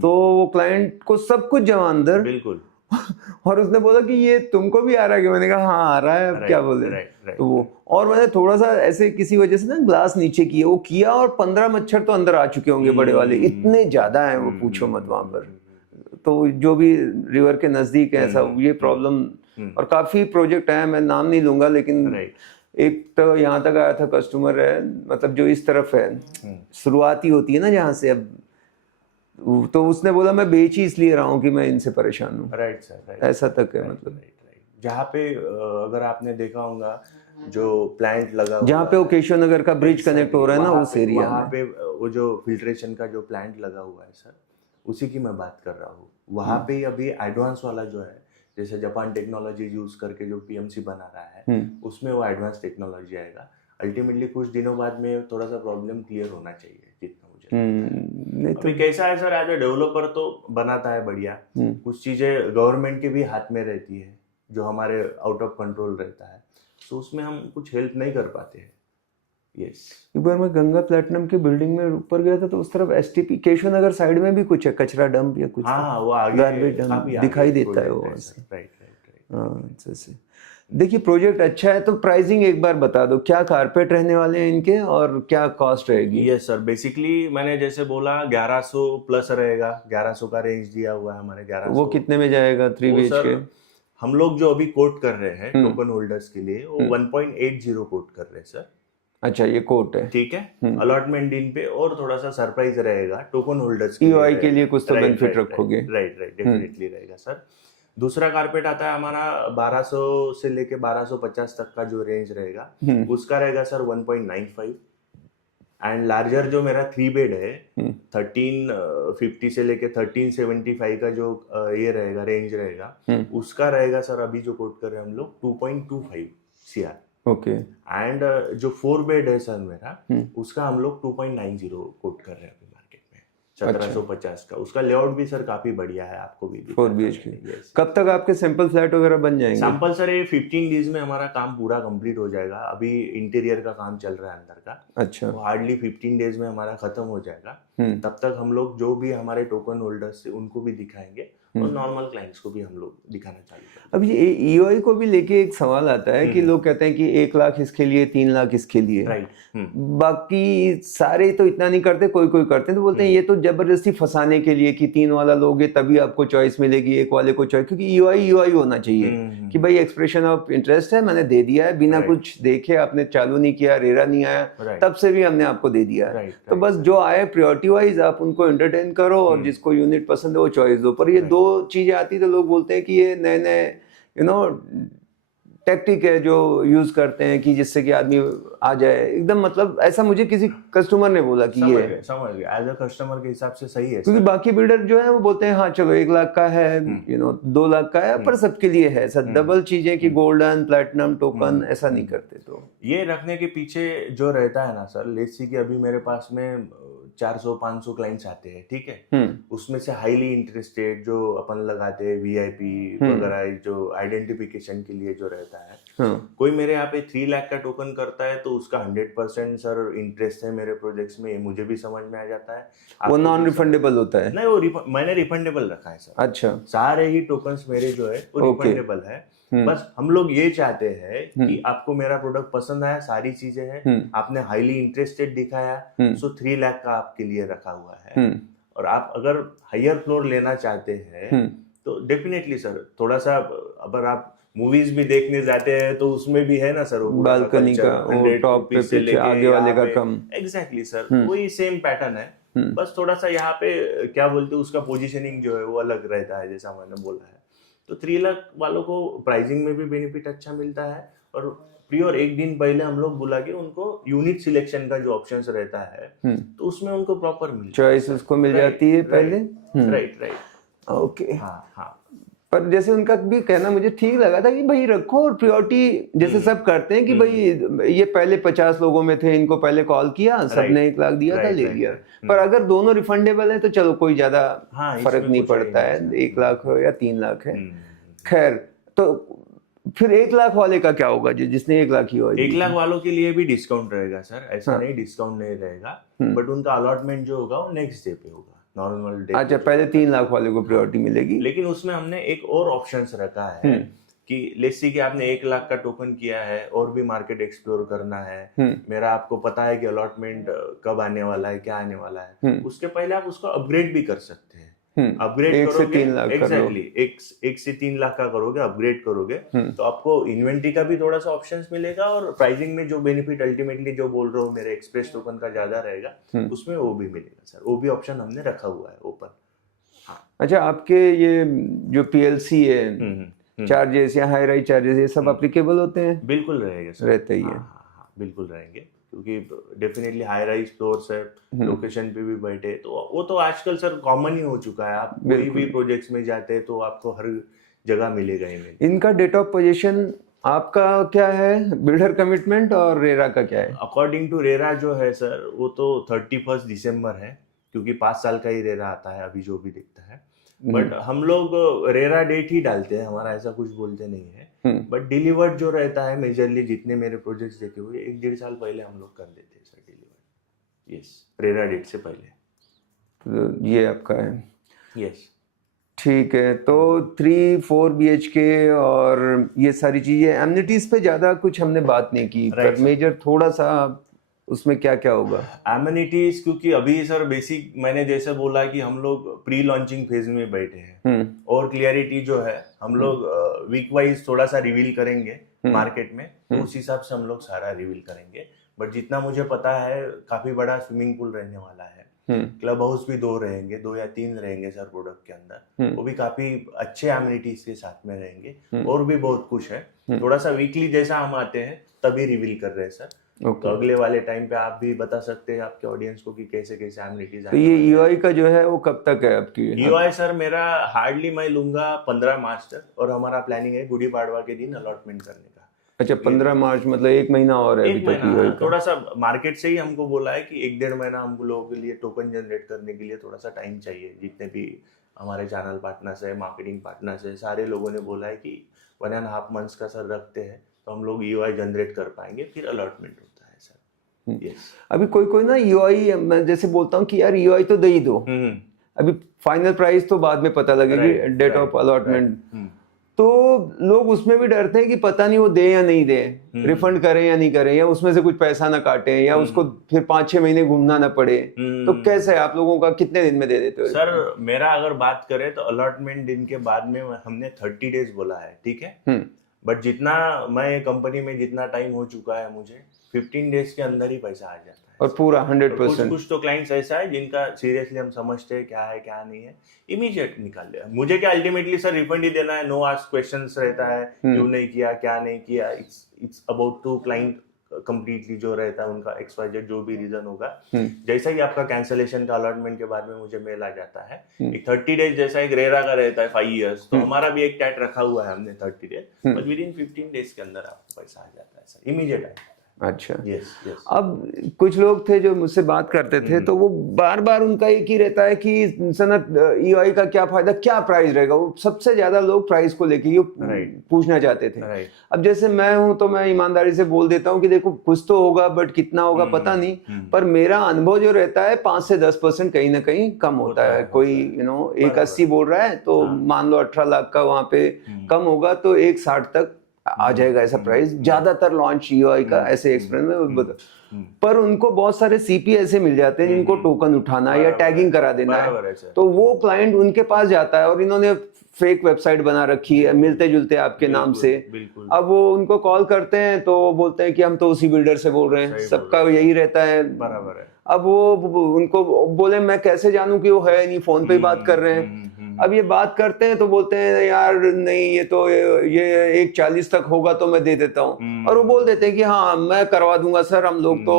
तो वो क्लाइंट को सब कुछ जमा अंदर, बिल्कुल, और उसने बोला कि ये तुमको भी आ रहा है क्या? मैंने कहा हाँ आ रहा है, अब क्या बोले। तो वो, और मैंने थोड़ा सा ऐसे किसी वजह से ना ग्लास नीचे किया, वो किया, और 15 मच्छर तो अंदर आ चुके होंगे बड़े वाले, इतने ज्यादा हैं वो, पूछो मत वहां पर। तो जो भी रिवर के नजदीक है ऐसा, ये प्रॉब्लम। और काफी प्रोजेक्ट है, मैं नाम नहीं लूंगा, लेकिन एक तो यहाँ तक आया था कस्टमर है, मतलब जो इस तरफ है, शुरुआती होती है ना जहाँ से, अब तो उसने बोला मैं बेच ही इसलिए रहा हूँ कि मैं इनसे परेशान हूँ। राइट सर, ऐसा तक है, मतलब जहाँ पे अगर आपने देखा होगा जो प्लांट लगा, जहाँ पे केशव नगर का ब्रिज कनेक्ट हो रहा है ना, उस एरिया में, वहाँ पे वो जो फिल्ट्रेशन का जो प्लांट लगा हुआ है सर, उसी की मैं बात कर रहा हूँ। वहाँ पे अभी एडवांस वाला जो है, जैसे जापान टेक्नोलॉजी यूज करके जो पीएमसी बना रहा है, उसमें वो एडवांस टेक्नोलॉजी आएगा। अल्टीमेटली कुछ दिनों बाद में थोड़ा सा प्रॉब्लम क्लियर होना चाहिए, जितना मुझे नहीं तो अभी कैसा है सर, एज अ डेवलपर तो बनाता है बढ़िया, कुछ चीजें गवर्नमेंट के भी हाथ में रहती है जो हमारे आउट ऑफ कंट्रोल रहता है, तो उसमें हम कुछ हेल्प नहीं कर पाते हैं। यस, एक बार मैं गंगा प्लेटिनम की बिल्डिंग में ऊपर गया था, तो उस तरफ एसटीपी केशव नगर साइड में भी कुछ है, कचरा डंप या कुछ, हाँ वो आगे गार्बेज डंप दिखाई देता है वो। राइट। देखिए प्रोजेक्ट अच्छा है, तो प्राइसिंग एक बार बता दो, क्या कारपेट रहने वाले हैं इनके और क्या कॉस्ट रहेगी? यस सर, बेसिकली मैंने जैसे बोला 1100 प्लस रहेगा, 1100 का रेंज दिया हुआ है हमारे। 1100 वो कितने में जाएगा 3 BHK? हम लोग जो अभी कोट कर रहे हैं टोकन होल्डर्स के लिए, वो 1.80 कोट कर रहे हैं सर। अच्छा, ये कोट है, ठीक है। अलॉटमेंट दिन पे और थोड़ा सा सरप्राइज रहेगा टोकन होल्डर्स EOI के लिए, कुछ तो बेनिफिट रखोगे। राइट, डेफिनेटली रहेगा सर। दूसरा कारपेट आता है हमारा 1200 से लेके 1250 तक का जो रेंज रहेगा, उसका रहेगा सर 1.95। एंड लार्जर जो मेरा 3 बेड है, 1350 से लेके 1375 का जो ये रहेगा रेंज रहेगा, उसका रहेगा सर अभी जो कोट कर रहे हैं हम लोग 2.25 CR। ओके। एंड जो 4 बेड है सर मेरा, उसका हम लोग 2.90 कोट कर रहे हैं अभी मार्केट में, 1750 का। उसका लेआउट भी सर काफी बढ़िया है, आपको भी 4 BHK। कब तक आपके सैंपल फ्लैट वगैरह बन जाएंगे? सैंपल सर ये 15 डेज में हमारा काम पूरा कंप्लीट हो जाएगा। अभी इंटीरियर का काम चल रहा है अंदर का, अच्छा, वो हार्डली 15 डेज में हमारा खत्म हो जाएगा। तब तक हम लोग जो भी हमारे टोकन होल्डर्स थे उनको भी दिखाएंगे, और नॉर्मल क्लाइंट्स को भी हम लोग दिखाना चालू करेंगे। अब ये EOI को भी लेके एक सवाल आता है कि लोग कहते हैं कि 1 लाख इसके लिए, 3 लाख इसके लिए, राइट। बाकी सारे तो इतना नहीं करते, कोई कोई करते हैं, तो बोलते हैं ये तो जबरदस्ती फंसाने के लिए कि 3 वाला लोगे तभी आपको चॉइस मिलेगी, 1 वाले को चॉइस, क्योंकि EOI होना चाहिए कि भाई एक्सप्रेशन ऑफ इंटरेस्ट है, मैंने दे दिया है, बिना कुछ देखे, आपने चालू नहीं किया, रेरा नहीं आया, तब से भी हमने आपको दे दिया है। तो बस जो आए प्रायोरिटी वाइज आप उनको एंटरटेन करो, और जिसको यूनिट पसंद है वो चॉइस दो। पर ये 2 चीजें आती तो लोग बोलते हैं कि ये नए नए टेक्टिक है जो यूज करते हैं कि जिससे कि आदमी आ जाए एकदम, मतलब ऐसा मुझे किसी कस्टमर ने बोला कि ये है। समझ गए एज अ कस्टमर के हिसाब से सही है क्योंकि बाकी बिल्डर जो है वो बोलते हैं हाँ चलो 1 लाख का है, 2 लाख का है, पर सबके लिए है ऐसा डबल चीजें कि गोल्डन प्लैटिनम टोकन ऐसा नहीं करते। तो ये रखने के पीछे जो रहता है ना सर, लेट्स सी कि अभी मेरे पास में 400-500 क्लाइंट्स आते हैं, ठीक है, उसमें से हाईली इंटरेस्टेड जो अपन लगाते हैं वीआईपी वगैरह, जो आइडेंटिफिकेशन के लिए जो रहता है, कोई मेरे यहाँ पे 3 लाख का टोकन करता है तो उसका 100% सर इंटरेस्ट है मेरे प्रोजेक्ट्स में, ये मुझे भी समझ में आ जाता है। वो नॉन रिफंडेबल होता है? नहीं, वो मैंने रिफंडेबल रखा है सर। अच्छा, सारे ही टोकन्स मेरे जो है वो रिफंडेबल है। बस हम लोग ये चाहते हैं कि आपको मेरा प्रोडक्ट पसंद आया, सारी चीजें हैं, आपने हाईली इंटरेस्टेड दिखाया, सो 3 लाख का आपके लिए रखा हुआ है। और आप अगर हायर फ्लोर लेना चाहते हैं तो डेफिनेटली सर थोड़ा सा, अगर आप मूवीज भी देखने जाते हैं तो उसमें भी है ना सर, वो बालकनी का वो टॉप पे पीछे आगे वाले का कम। एग्जैक्टली सर, वही सेम पैटर्न है, बस थोड़ा सा यहाँ पे क्या बोलते हैं उसका पोजीशनिंग जो है वो अलग रहता है, जैसा मैंने बोला है। तो 3 लाख वालों को प्राइसिंग में भी बेनिफिट अच्छा मिलता है, और प्रियोर एक दिन पहले हम लोग बुला के उनको यूनिट सिलेक्शन का जो ऑप्शंस रहता है तो उसमें उनको प्रॉपर चॉइस उसको मिल जाती है पहले। राइट। ओके, हाँ। पर जैसे उनका भी कहना मुझे ठीक लगा था कि भाई रखो, और प्रायोरिटी जैसे सब करते हैं कि भाई ये पहले 50 लोगों में थे, इनको पहले कॉल किया, सबने 1 लाख दिया था, ले लिया। पर अगर दोनों रिफंडेबल है तो चलो कोई ज्यादा फर्क नहीं पड़ता है, 1 लाख हो या 3 लाख है। खैर, तो फिर 1 लाख वाले का क्या होगा, जिसने 1 लाख ही हो? 1 लाख वालों के लिए भी डिस्काउंट रहेगा सर, ऐसा नहीं डिस्काउंट नहीं रहेगा, बट उनका अलॉटमेंट जो होगा वो नेक्स्ट डे पे होगा, नॉर्मल डे। अच्छा, पहले 3 लाख वाले को प्रायोरिटी मिलेगी, लेकिन उसमें हमने एक और ऑप्शंस रखा है कि लेट्स सी कि आपने 1 लाख का टोकन किया है और भी मार्केट एक्सप्लोर करना है, मेरा आपको पता है कि अलॉटमेंट कब आने वाला है, क्या आने वाला है, उसके पहले आप उसको अपग्रेड भी कर सकते हैं। अपग्रेड करोगे 1 से 3 लाख, एग्जैक्टली 1 से 3 लाख का करोगे, अपग्रेड करोगे तो आपको इन्वेंट्री का भी थोड़ा सा ऑप्शंस मिलेगा, और प्राइसिंग में जो बेनिफिट अल्टीमेटली जो बोल रहा हूँ मेरे एक्सप्रेस टोकन का ज्यादा रहेगा, उसमें वो भी मिलेगा सर, वो भी ऑप्शन हमने रखा हुआ है ओपन। अच्छा, आपके ये जो पीएलसी है चार्जेस या हाई राइज चार्जेस, ये सब एप्लीकेबल होते हैं? बिल्कुल रहेगा सर, रहते ही है। हाँ, बिल्कुल रहेंगे, क्योंकि डेफिनेटली हाई राइज फ्लोर्स है, लोकेशन पे भी बैठे, तो वो तो आजकल सर कॉमन ही हो चुका है, आप कोई भी प्रोजेक्ट्स में जाते हैं तो आपको हर जगह मिलेगा ईमेल। इनका डेट ऑफ पोजीशन आपका क्या है, बिल्डर कमिटमेंट, और रेरा का क्या है? अकॉर्डिंग टू रेरा जो है सर वो तो 31 दिसंबर है, क्योंकि 5 साल का ही रेरा आता है अभी जो भी दिखता है, बट हम लोग रेरा डेट ही डालते हैं, हमारा ऐसा कुछ बोलते नहीं है, बट डिलीवर्ड जो रहता है मेजरली जितने मेरे प्रोजेक्ट्स देखे हुए 1-1.5 साल पहले हम लोग कर देते हैं sir delivered, yes, RERA date से पहले। तो ये आपका है, यस, ठीक है। तो 3-4 BHK और ये सारी चीजें, एमिनिटीज पे ज्यादा कुछ हमने बात नहीं की, पर मेजर थोड़ा सा उसमें क्या क्या होगा? एमिनिटीज, क्योंकि अभी सर बेसिक मैंने जैसे बोला कि हम लोग प्री लॉन्चिंग फेज में बैठे हैं, और क्लियरिटी जो है हम लोग वीक वाइज थोड़ा सा रिवील करेंगे मार्केट में, तो उस हिसाब से हम लोग सारा रिवील करेंगे, बट जितना मुझे पता है काफी बड़ा स्विमिंग पूल रहने वाला है, क्लब हाउस भी 2 रहेंगे, 2 या 3 रहेंगे सर प्रोडक्ट के अंदर, वो भी काफी अच्छे एमिनिटीज के साथ में रहेंगे, और भी बहुत कुछ है, थोड़ा सा वीकली जैसा हम आते हैं तभी रिवील कर रहे हैं सर। तो अगले वाले टाइम पे आप भी बता सकते हैं आपके ऑडियंस को कि कैसे कैसे एमिनिटीज। तो ये ईओआई का जो है वो कब तक है आपकी? ईओआई सर मेरा हार्डली मैं लूंगा 15 मार्च तक, और हमारा प्लानिंग है गुड़ी पाड़वा के दिन अलॉटमेंट करने का। अच्छा, 15 मार्च, मतलब 1 महीना और है अभी तक। थोड़ा सा मार्केट से ही हमको बोला है कि 1-1.5 महीना हम लोगों के लिए टोकन जनरेट करने के लिए थोड़ा सा टाइम चाहिए, जितने भी हमारे चैनल पार्टनर्स है, मार्केटिंग पार्टनर्स है, सारे लोगों ने बोला है कि 1.5 मंथ्स का सर रखते हैं तो हम लोग ईओआई जनरेट कर पाएंगे, फिर अलॉटमेंट होता है सर। yes. अभी कोई ना ईओआई, मैं जैसे बोलता हूँ कि यार ईओआई तो दे ही दो, अभी फाइनल प्राइस तो बाद में पता लगेगी, डेट ऑफ अलॉटमेंट, तो लोग उसमें भी डरते हैं कि पता नहीं वो दे या नहीं दे, रिफंड करें या नहीं करें, या उसमें से कुछ पैसा ना काटे, या उसको फिर 5-6 महीने घूमना ना पड़े। तो कैसे आप लोगों का कितने दिन में दे देते हो? सर मेरा अगर बात करें तो अलॉटमेंट दिन के बाद में हमने 30 डेज बोला है, ठीक है, बट जितना मैं ये कंपनी में जितना टाइम हो चुका है, मुझे 15 डेज के अंदर ही पैसा आ जाता है और पूरा और 100%। कुछ तो क्लाइंट्स ऐसा है जिनका सीरियसली हम समझते हैं क्या है क्या नहीं है, इमीडिएट निकाल लिया। मुझे क्या अल्टीमेटली सर रिफंड ही देना है, नो आस्क क्वेश्चंस रहता है, क्यों नहीं किया क्या नहीं किया, it's about to client completely जो रहता है उनका XYZ जो भी रीजन होगा। जैसा ही आपका कैंसलेशन का अलॉटमेंट के बारे में मुझे मेल आ जाता है, एक 30 डेज जैसा एक रेरा का रहता है 5 years, तो हमारा भी एक टैट रखा हुआ है हमने 30 days, but with in 15 days के अंदर आपको पैसा आ जाता है सर, इमीडिएट आ जाता है। अच्छा। Yes yes. अब कुछ लोग थे जो मुझसे बात करते थे, तो वो बार बार उनका एक ही रहता है कि सनत EOI का क्या फायदा, क्या प्राइस रहेगा। वो सबसे ज्यादा लोग प्राइस को लेके ये पूछना चाहते थे। अब जैसे मैं हूं तो मैं ईमानदारी से बोल देता हूं कि देखो कुछ तो होगा, बट कितना होगा पता नहीं, पर मेरा अनुभव जो रहता है 5 से 10% कहीं ना कहीं कम होता है। कोई 180 बोल रहा है तो मान लो 18 लाख का वहां पे कम होगा तो 160 तक आ जाएगा ऐसा प्राइस। ज्यादातर लॉन्च EOI का ऐसे एक्सपीरियंस में, पर उनको बहुत सारे CP ऐसे मिल जाते हैं जिनको टोकन उठाना या टैगिंग करा देना है, तो वो क्लाइंट उनके पास जाता है और इन्होंने फेक वेबसाइट बना रखी है मिलते जुलते आपके नाम से। अब वो उनको कॉल करते हैं तो बोलते हैं कि हम तो उसी बिल्डर से बोल रहे हैं, सबका यही रहता है। बराबर है। अब वो उनको बोले मैं कैसे जानूं कि वो है नहीं, फोन पे ही बात कर रहे हैं। अब ये बात करते हैं तो बोलते हैं यार नहीं ये तो ये 140 तक होगा तो मैं दे देता हूँ, और वो बोल देते हैं कि हाँ मैं करवा दूंगा सर, हम लोग तो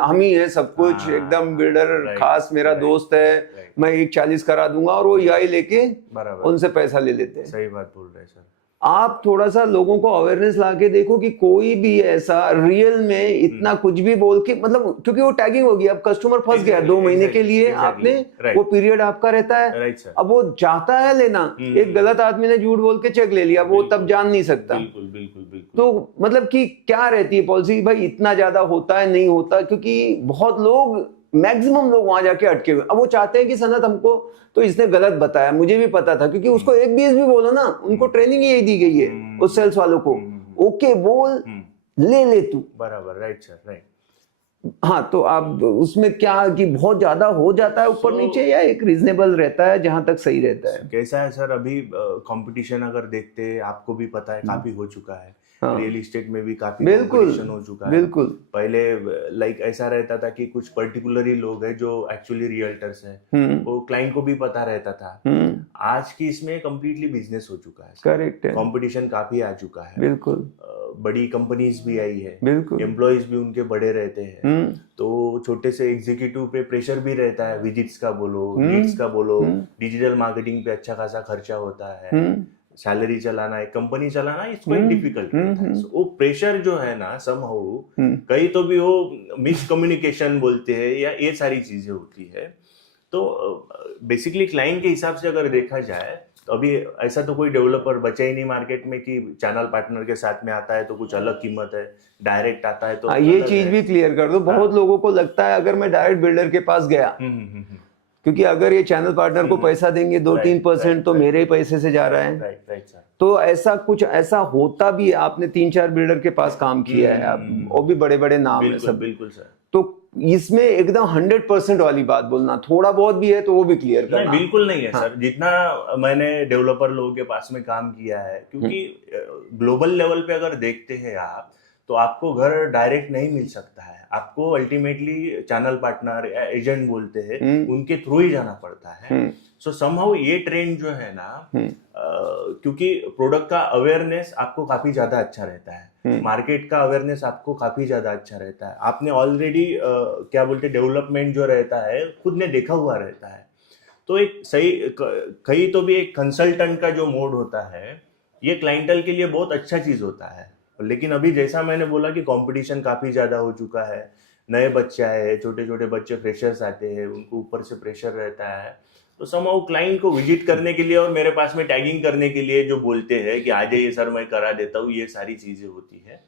हम ही हैं सब कुछ, एकदम बिल्डर खास मेरा दोस्त है, मैं 140 करा दूंगा, और वो EOI लेके उनसे पैसा ले लेते हैं। सही बात बोल रहे हैं सर। आप थोड़ा सा लोगों को अवेयरनेस लाके देखो कि कोई भी ऐसा रियल में इतना कुछ भी बोल के, मतलब क्योंकि वो टैगिंग होगी, अब कस्टमर फंस गया 2 महीने के लिए, आपने वो पीरियड आपका रहता है, अब वो चाहता है लेना, एक गलत आदमी ने झूठ बोल के चेक ले लिया, वो तब जान नहीं सकता। बिल्कुल बिल्कुल बिल्कुल। तो मतलब कि क्या रहती है पॉलिसी भाई, इतना ज्यादा होता है नहीं होता, क्योंकि बहुत लोग मैक्सिमम लोग वहां जाके अटके हुए। अब वो चाहते हैं कि सनत हमको तो इसने गलत बताया, मुझे भी पता था, क्योंकि उसको एक भी बोला ना, उनको ट्रेनिंग यही दी गई है उस सेल्स वालों को, ओके बोल ले तू। बराबर, राइट सर, राइट। हाँ, तो आप उसमें क्या कि बहुत ज्यादा हो जाता है ऊपर नीचे, या एक रीजनेबल रहता है जहां तक सही रहता है? कैसा है सर, अभी कंपटीशन अगर देखते हैं, आपको भी पता है काफी हो चुका है। रियल एस्टेट में भी काफी कंपटीशन हो चुका है। बिल्कुल। पहले लाइक ऐसा रहता था कि कुछ पर्टिकुलरली लोग हैं जो एक्चुअली रियल्टर्स हैं, वो क्लाइंट को भी पता रहता था। आज की इसमें कंप्लीटली बिजनेस हो चुका है। करेक्ट है। कंपटीशन काफी आ चुका है। बिल्कुल। बड़ी कंपनीज भी आई है, बिल्कुल। एम्प्लॉयज भी उनके बड़े रहते हैं, तो छोटे से एग्जीक्यूटिव पे प्रेशर भी रहता है, विजिट्स का बोलो, लीड्स का बोलो, डिजिटल मार्केटिंग पे अच्छा खासा खर्चा होता है, सैलरी चलाना है, कंपनी चलाना, इट्स क्वाइट डिफिकल्ट। वो प्रेशर जो है ना, समहाउ कहीं तो भी वो मिसकम्युनिकेशन बोलते हैं या ये सारी चीजें होती है। तो बेसिकली क्लाइंट के हिसाब से अगर देखा जाए तो अभी ऐसा तो कोई डेवलपर बचा ही नहीं मार्केट में कि चैनल पार्टनर के साथ में आता है तो कुछ अलग कीमत है, डायरेक्ट आता है तो ये चीज भी क्लियर कर दो। बहुत लोगों को लगता है अगर मैं डायरेक्ट बिल्डर के पास गया, क्योंकि अगर ये चैनल पार्टनर को पैसा देंगे 2-3% तो मेरे ही पैसे से जा रहा है। तो ऐसा कुछ ऐसा होता भी है। आपने 3-4 बिल्डर के पास काम किया है, वो भी बड़े बड़े नाम है सब। बिल्कुल सर। तो इसमें एकदम 100% वाली बात बोलना, थोड़ा बहुत भी है तो वो भी क्लियर करना। नहीं, बिल्कुल नहीं है सर। जितना मैंने डेवलपर लोगों के पास में काम किया है, क्योंकि ग्लोबल लेवल पे अगर देखते हैं आप, तो आपको घर डायरेक्ट नहीं मिल सकता है, आपको अल्टीमेटली चैनल पार्टनर या एजेंट बोलते हैं, उनके थ्रू ही जाना पड़ता है। सो समहाउ ये ट्रेंड जो है ना, क्योंकि प्रोडक्ट का अवेयरनेस आपको काफी ज्यादा अच्छा रहता है, मार्केट का अवेयरनेस आपको काफी ज्यादा अच्छा रहता है, आपने ऑलरेडी क्या बोलते डेवलपमेंट जो रहता है खुद ने देखा हुआ रहता है, तो एक सही कहीं तो भी एक कंसल्टेंट का जो मोड होता है, ये क्लाइंटल के लिए बहुत अच्छा चीज होता है। लेकिन अभी जैसा मैंने बोला कि कंपटीशन काफी ज्यादा हो चुका है, नए बच्चे आए हैं, छोटे छोटे बच्चे फ्रेशर्स आते हैं, उनको ऊपर से प्रेशर रहता है, तो समहाउ क्लाइंट को विजिट करने के लिए और मेरे पास में टैगिंग करने के लिए जो बोलते हैं कि आ जाइए सर मैं करा देता हूँ, ये सारी चीजें होती है।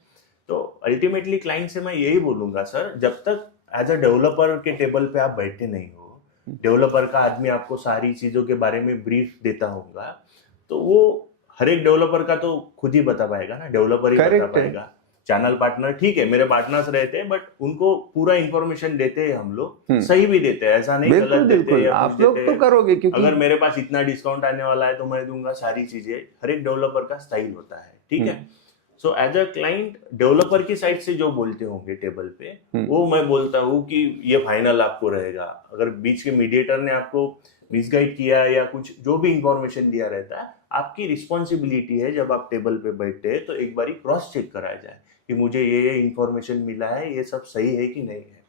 तो अल्टीमेटली क्लाइंट से मैं यही बोलूंगा सर, जब तक एज अ डेवलपर के टेबल पे आप बैठे नहीं हो, डेवलपर का आदमी आपको सारी चीजों के बारे में ब्रीफ देता होगा, तो वो हर एक डेवलपर का तो खुद ही बता पाएगा ना, डेवलपर ही बता पाएगा। चैनल पार्टनर ठीक है, मेरे पार्टनर्स रहते हैं, बट उनको पूरा इंफॉर्मेशन देते हैं हम लोग, सही भी देते हैं, ऐसा नहीं बिल्कुल गलत देते हैं बिल्कुल या आप कुछ लोग देते तो हैं। करोगे क्योंकि अगर मेरे पास इतना डिस्काउंट आने वाला है तो मैं दूंगा, सारी चीजें हर एक डेवलपर का स्टाइल होता है, ठीक है। So as a client developer की साइड से जो बोलते होंगे टेबल पे, वो मैं बोलता हूँ कि ये फाइनल आपको रहेगा। अगर बीच के मीडिएटर ने आपको मिसगाइड किया या कुछ जो भी इंफॉर्मेशन दिया रहता है, आपकी रिस्पॉन्सिबिलिटी है जब आप टेबल पे बैठते हैं तो एक बारी क्रॉस चेक कराया जाए कि मुझे ये इंफॉर्मेशन मिला है, ये सब सही है कि नहीं है।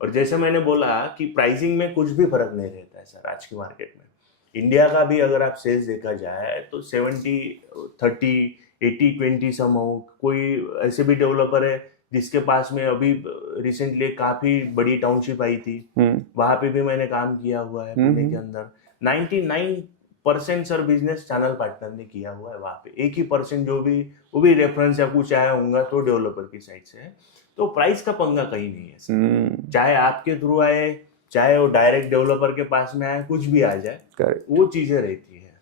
और जैसे मैंने बोला कि प्राइसिंग में कुछ भी फर्क नहीं रहता है सर आज की मार्केट में। इंडिया का भी अगर आप सेल्स देखा जाए तो 70-30, 80-20 समहाउ। कोई ऐसे भी डेवलपर है जिसके पास में अभी रिसेंटली काफी बड़ी टाउनशिप आई थी, वहां पे भी मैंने काम किया हुआ है पुणे के अंदर। 99% सर बिजनेस चैनल पार्टनर ने किया हुआ है वहां पे। 1% जो भी वो भी रेफरेंस या कुछ आया होगा तो डेवलपर की साइड से है। तो प्राइस का पंगा कहीं नहीं है सर, चाहे आपके थ्रू आए, चाहे वो डायरेक्ट डेवलपर के पास में आए, कुछ भी आ जाए, वो चीजें रहती है।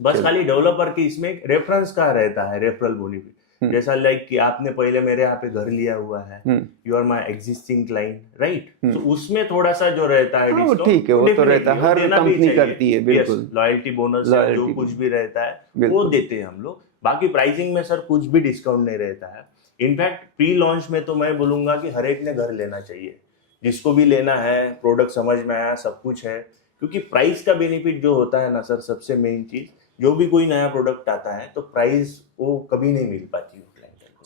बस खाली डेवलपर की इसमें रेफरेंस का रहता है, रेफरल बेनिफिट। जैसा लाइक कि आपने पहले मेरे यहाँ पे घर लिया हुआ है, you are my existing client, right. तो उसमें थोड़ा सा जो रहता है डिस्काउंट, ठीक है, वो तो रहता है, हर कंपनी करती है, बिल्कुल। लॉयल्टी बोनस या जो कुछ भी रहता है वो देते हैं हम लोग। बाकी प्राइसिंग में सर कुछ भी डिस्काउंट नहीं रहता है। इनफैक्ट प्री लॉन्च में तो मैं बोलूंगा कि हर एक ने घर लेना चाहिए, जिसको भी लेना है, प्रोडक्ट समझ में आया, सब कुछ है। क्योंकि प्राइस का बेनिफिट जो होता है ना सर, सबसे मेन चीज, जो भी कोई नया प्रोडक्ट आता है तो प्राइस वो कभी नहीं मिल पाती।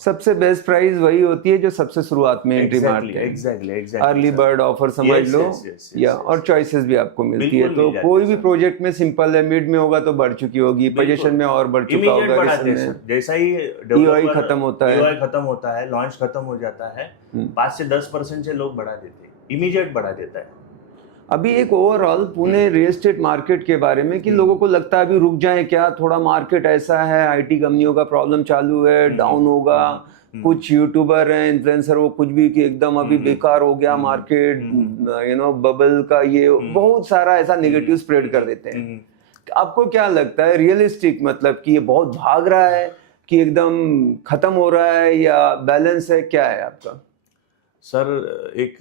सबसे बेस्ट प्राइस वही होती है जो सबसे शुरुआत में एंट्री मारते हैं। एग्जैक्टली अर्ली बर्ड ऑफर समझ लो, या और चॉइसेस भी आपको मिलती है। तो कोई भी प्रोजेक्ट में सिंपल है, मिड में होगा तो बढ़ चुकी होगी, पोजीशन में और बढ़ चुका होगा। जैसा ही ईओआई खत्म होता है, लॉन्च खत्म हो जाता है, 5 से 10% से लोग बढ़ा देते हैं, इमीडिएट बढ़ा देता है। अभी एक overall Pune real estate market के बारे में कि लोगों को लगता है अभी रुक जाए क्या, थोड़ा मार्केट ऐसा है, आईटी कंपनियों का प्रॉब्लम चालू है, डाउन होगा, कुछ यूट्यूबर हैं, इन्फ्लुएंसर, वो कुछ भी कि एकदम अभी बेकार हो गया मार्केट, बबल का, ये बहुत सारा ऐसा नेगेटिव स्प्रेड कर देते हैं। आपको क्या लगता है रियलिस्टिक, मतलब कि ये बहुत भाग रहा है कि एकदम खत्म हो रहा है, या बैलेंस है, क्या है आपका? सर एक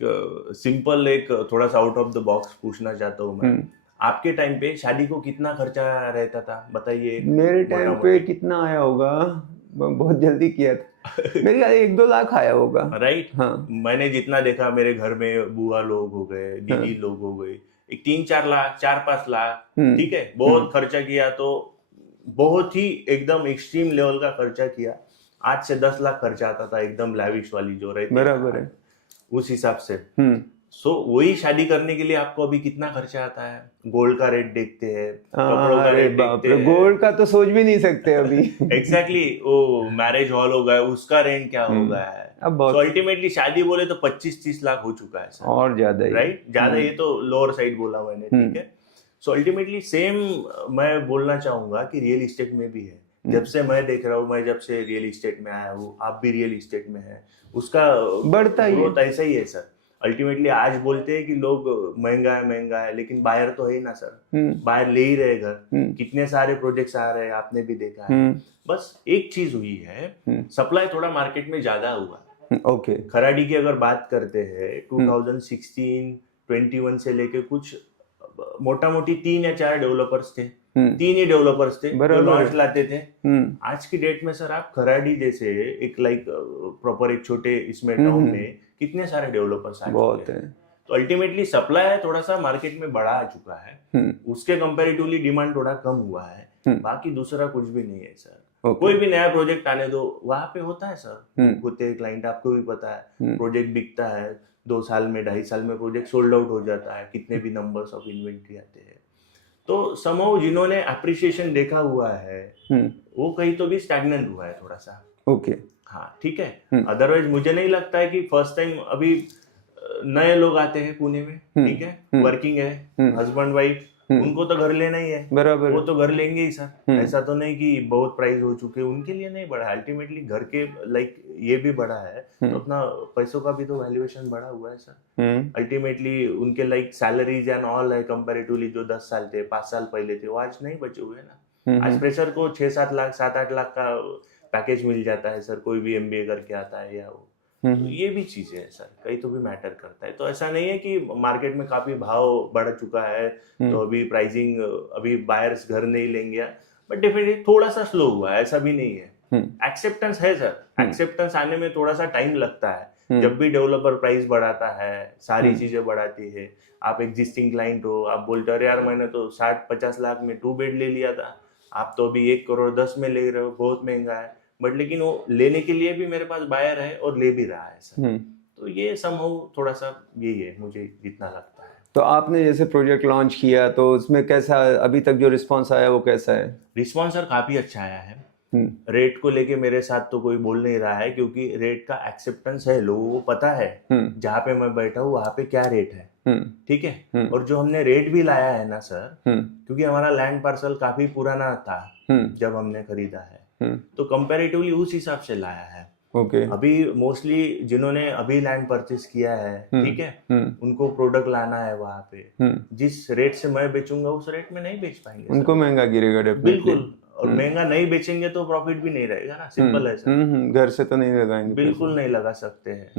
सिंपल, एक थोड़ा सा आउट ऑफ द बॉक्स पूछना चाहता हूँ मैं। आपके टाइम पे शादी को कितना खर्चा रहता था, बताइए। मेरे टाइम पे कितना आया होगा, बहुत जल्दी किया था, मेरे 1-2 लाख आया होगा, राइट। हाँ। मैंने जितना देखा, मेरे घर में बुआ लोग हो गए, दीदी लोग हो गए, एक 3-4 लाख, 4-5 लाख, ठीक है, बहुत खर्चा किया। तो बहुत ही एकदम एक्सट्रीम लेवल का खर्चा किया। 8 से 10 लाख खर्चा आता था, एकदम लैविश वाली जो रहती है, बराबर है, उस हिसाब से। सो वही शादी करने के लिए आपको अभी कितना खर्चा आता है, गोल्ड का रेट देखते हैं, कपड़ों का रेट देखते हैं, गोल्ड का तो सोच भी नहीं सकते अभी। एग्जैक्टली वो मैरिज हॉल हो गया, उसका रेंट क्या हो गया है। तो अल्टीमेटली शादी बोले तो 25-30 लाख हो चुका है सर, और ज्यादा, राइट, ज्यादा। ये तो लोअर साइड बोला मैंने, ठीक है। सो अल्टीमेटली सेम मैं बोलना चाहूंगा कि रियल इस्टेट में भी है। जब से मैं देख रहा हूँ, मैं जब से रियल इस्टेट में आया हूँ, आप भी रियल इस्टेट में है, उसका बढ़ता ही ग्रोथ ऐसा ही है सर। अल्टीमेटली आज बोलते हैं कि लोग महंगा है, लेकिन बायर तो है ही ना सर, बायर ले ही रहे घर। कितने सारे प्रोजेक्ट्स आ रहे हैं, आपने भी देखा है। बस एक चीज हुई है, सप्लाई थोड़ा मार्केट में ज्यादा हुआ। ओके। खराडी की अगर बात करते हैं, 2016-21 से लेके कुछ मोटा मोटी 3 या 4 डेवलपर्स थे, 3 ही डेवलपर्स थे जो लॉन्च लाते थे। आज की डेट में सर आप खराडी जैसे एक लाइक प्रॉपर एक छोटे इसमें टाउन में कितने सारे डेवलपर्स आ चुके हैं। तो अल्टीमेटली सप्लाई थोड़ा सा मार्केट में बढ़ा आ चुका है, उसके कंपैरेटिवली डिमांड थोड़ा कम हुआ है, बाकी दूसरा कुछ भी नहीं है सर। कोई भी नया प्रोजेक्ट आने दो, वहां पे होता है सर, होते हैं क्लाइंट, आपको भी पता है, प्रोजेक्ट बिकता है 2 साल में, 2.5 साल में प्रोजेक्ट सोल्ड आउट हो जाता है, कितने भी नंबर्स ऑफ इन्वेंट्री आते हैं। तो समहाउ जिन्होंने अप्रिसिएशन देखा हुआ है, वो कहीं तो भी स्टैग्नेंट हुआ है थोड़ा सा। ओके, हाँ ठीक है। अदरवाइज मुझे नहीं लगता है कि फर्स्ट टाइम अभी नए लोग आते हैं पुणे में, ठीक है, वर्किंग है, हस्बैंड वाइफ, उनको तो घर लेना ही है, बराबर, वो तो घर लेंगे ही सर। ऐसा तो नहीं कि बहुत प्राइस हो चुके, उनके लिए नहीं बढ़ा, अल्टीमेटली घर के लाइक ये भी बढ़ा है, तो अपना पैसों का भी तो वैल्यूएशन बढ़ा हुआ है सर। अल्टीमेटली उनके लाइक सैलरीज एंड ऑल है, कंपैरेटिवली जो 10 साल थे, 5 साल पहले थे, वो आज नहीं बचे हुए ना। आज प्रेशर को 6-7 लाख, 7-8 लाख का पैकेज मिल जाता है सर, कोई भी MBA करके आता है या वो, तो ये भी चीजें है सर, कहीं तो भी मैटर करता है। तो ऐसा नहीं है कि मार्केट में काफी भाव बढ़ चुका है तो अभी प्राइसिंग, अभी बायर्स घर नहीं लेंगे, बट डेफिनेटली थोड़ा सा स्लो हुआ है, ऐसा भी नहीं है। एक्सेप्टेंस है सर, एक्सेप्टेंस आने में थोड़ा सा टाइम लगता है। जब भी डेवलपर प्राइस बढ़ाता है, सारी चीजें बढ़ाती है, आप एग्जिस्टिंग क्लाइंट हो, आप बोलते हो यार मैंने तो 60-50 लाख में 2 बेड ले लिया था, आप तो अभी 1 करोड़ 10 में ले रहे हो, बहुत महंगा है, बट लेकिन वो लेने के लिए भी मेरे पास बायर है और ले भी रहा है सर। तो ये समहाउ थोड़ा सा यही है मुझे जितना लगता है। तो आपने जैसे प्रोजेक्ट लॉन्च किया तो उसमें कैसा अभी तक जो रिस्पांस आया वो कैसा है? रिस्पांस सर काफी अच्छा आया है। रेट को लेके मेरे साथ तो कोई बोल नहीं रहा है, क्योंकि रेट का एक्सेप्टेंस है, लोगों को पता है जहाँ पे मैं बैठा हूँ वहाँ पे क्या रेट है, ठीक है। और जो हमने रेट भी लाया है ना सर, क्योंकि हमारा लैंड पार्सल काफी पुराना था जब हमने खरीदा है, तो कंपैरेटिवली उस हिसाब से लाया है। अभी मोस्टली जिन्होंने अभी लैंड परचेस किया है, ठीक है, उनको प्रोडक्ट लाना है, वहाँ पे जिस रेट से मैं बेचूंगा उस रेट में नहीं बेच पाएंगे, उनको महंगा गिरेगा डेफिनेटली। बिल्कुल, और महंगा नहीं बेचेंगे तो प्रॉफिट भी नहीं रहेगा ना, सिंपल है सर। घर से तो नहीं लगाएंगे, बिल्कुल नहीं लगा सकते हैं।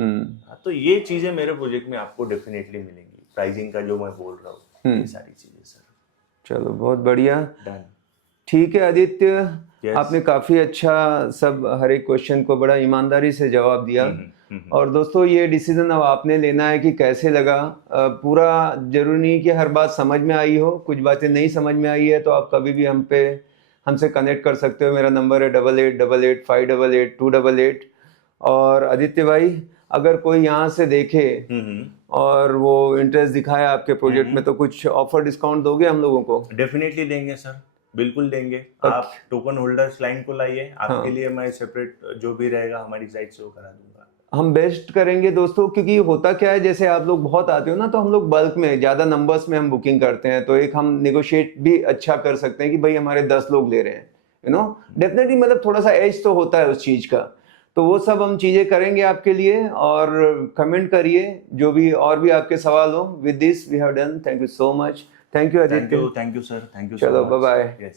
तो ये चीजें मेरे प्रोजेक्ट में आपको डेफिनेटली मिलेंगी, प्राइसिंग का जो मैं बोल रहा हूँ, ये सारी चीजें सर। चलो बहुत बढ़िया, डन। ठीक है आदित्य, आपने काफी अच्छा सब हर एक क्वेश्चन को बड़ा ईमानदारी से जवाब दिया। और दोस्तों ये डिसीजन अब आपने लेना है कि कैसे लगा। पूरा जरूरी नहीं कि हर बात समझ में आई हो, कुछ बातें नहीं समझ में आई है तो आप कभी भी हमसे कनेक्ट कर सकते हो। मेरा नंबर है 8888588288। और आदित्य भाई अगर कोई यहाँ से देखे और वो इंटरेस्ट दिखाए आपके प्रोजेक्ट में तो कुछ ऑफर डिस्काउंट दोगे हम लोगों को? डेफिनेटली देंगे सर, बिल्कुल देंगे। आप टोकन होल्डर्स क्लाइंट को लाइए, आपके लिए मैं सेपरेट जो भी रहेगा हमारी साइड से वो करा दूंगा। हम बेस्ट करेंगे दोस्तों, क्योंकि होता क्या है, जैसे आप लोग बहुत आते हो ना तो हम लोग बल्क में ज़्यादा नंबर्स में हम बुकिंग करते हैं, तो एक हम नेगोशिएट भी अच्छा कर सकते हैं कि भाई हमारे 10 लोग ले रहे हैं, यू नो, डेफिनेटली मतलब थोड़ा सा एज तो होता है उस चीज़ का। तो वो सब हम चीज़ें करेंगे आपके लिए। और कमेंट करिए जो भी और भी आपके सवाल हो। With this we have done, thank you so much. Thank you Aditya. Thank you sir, thank you. चलो बाय बाय।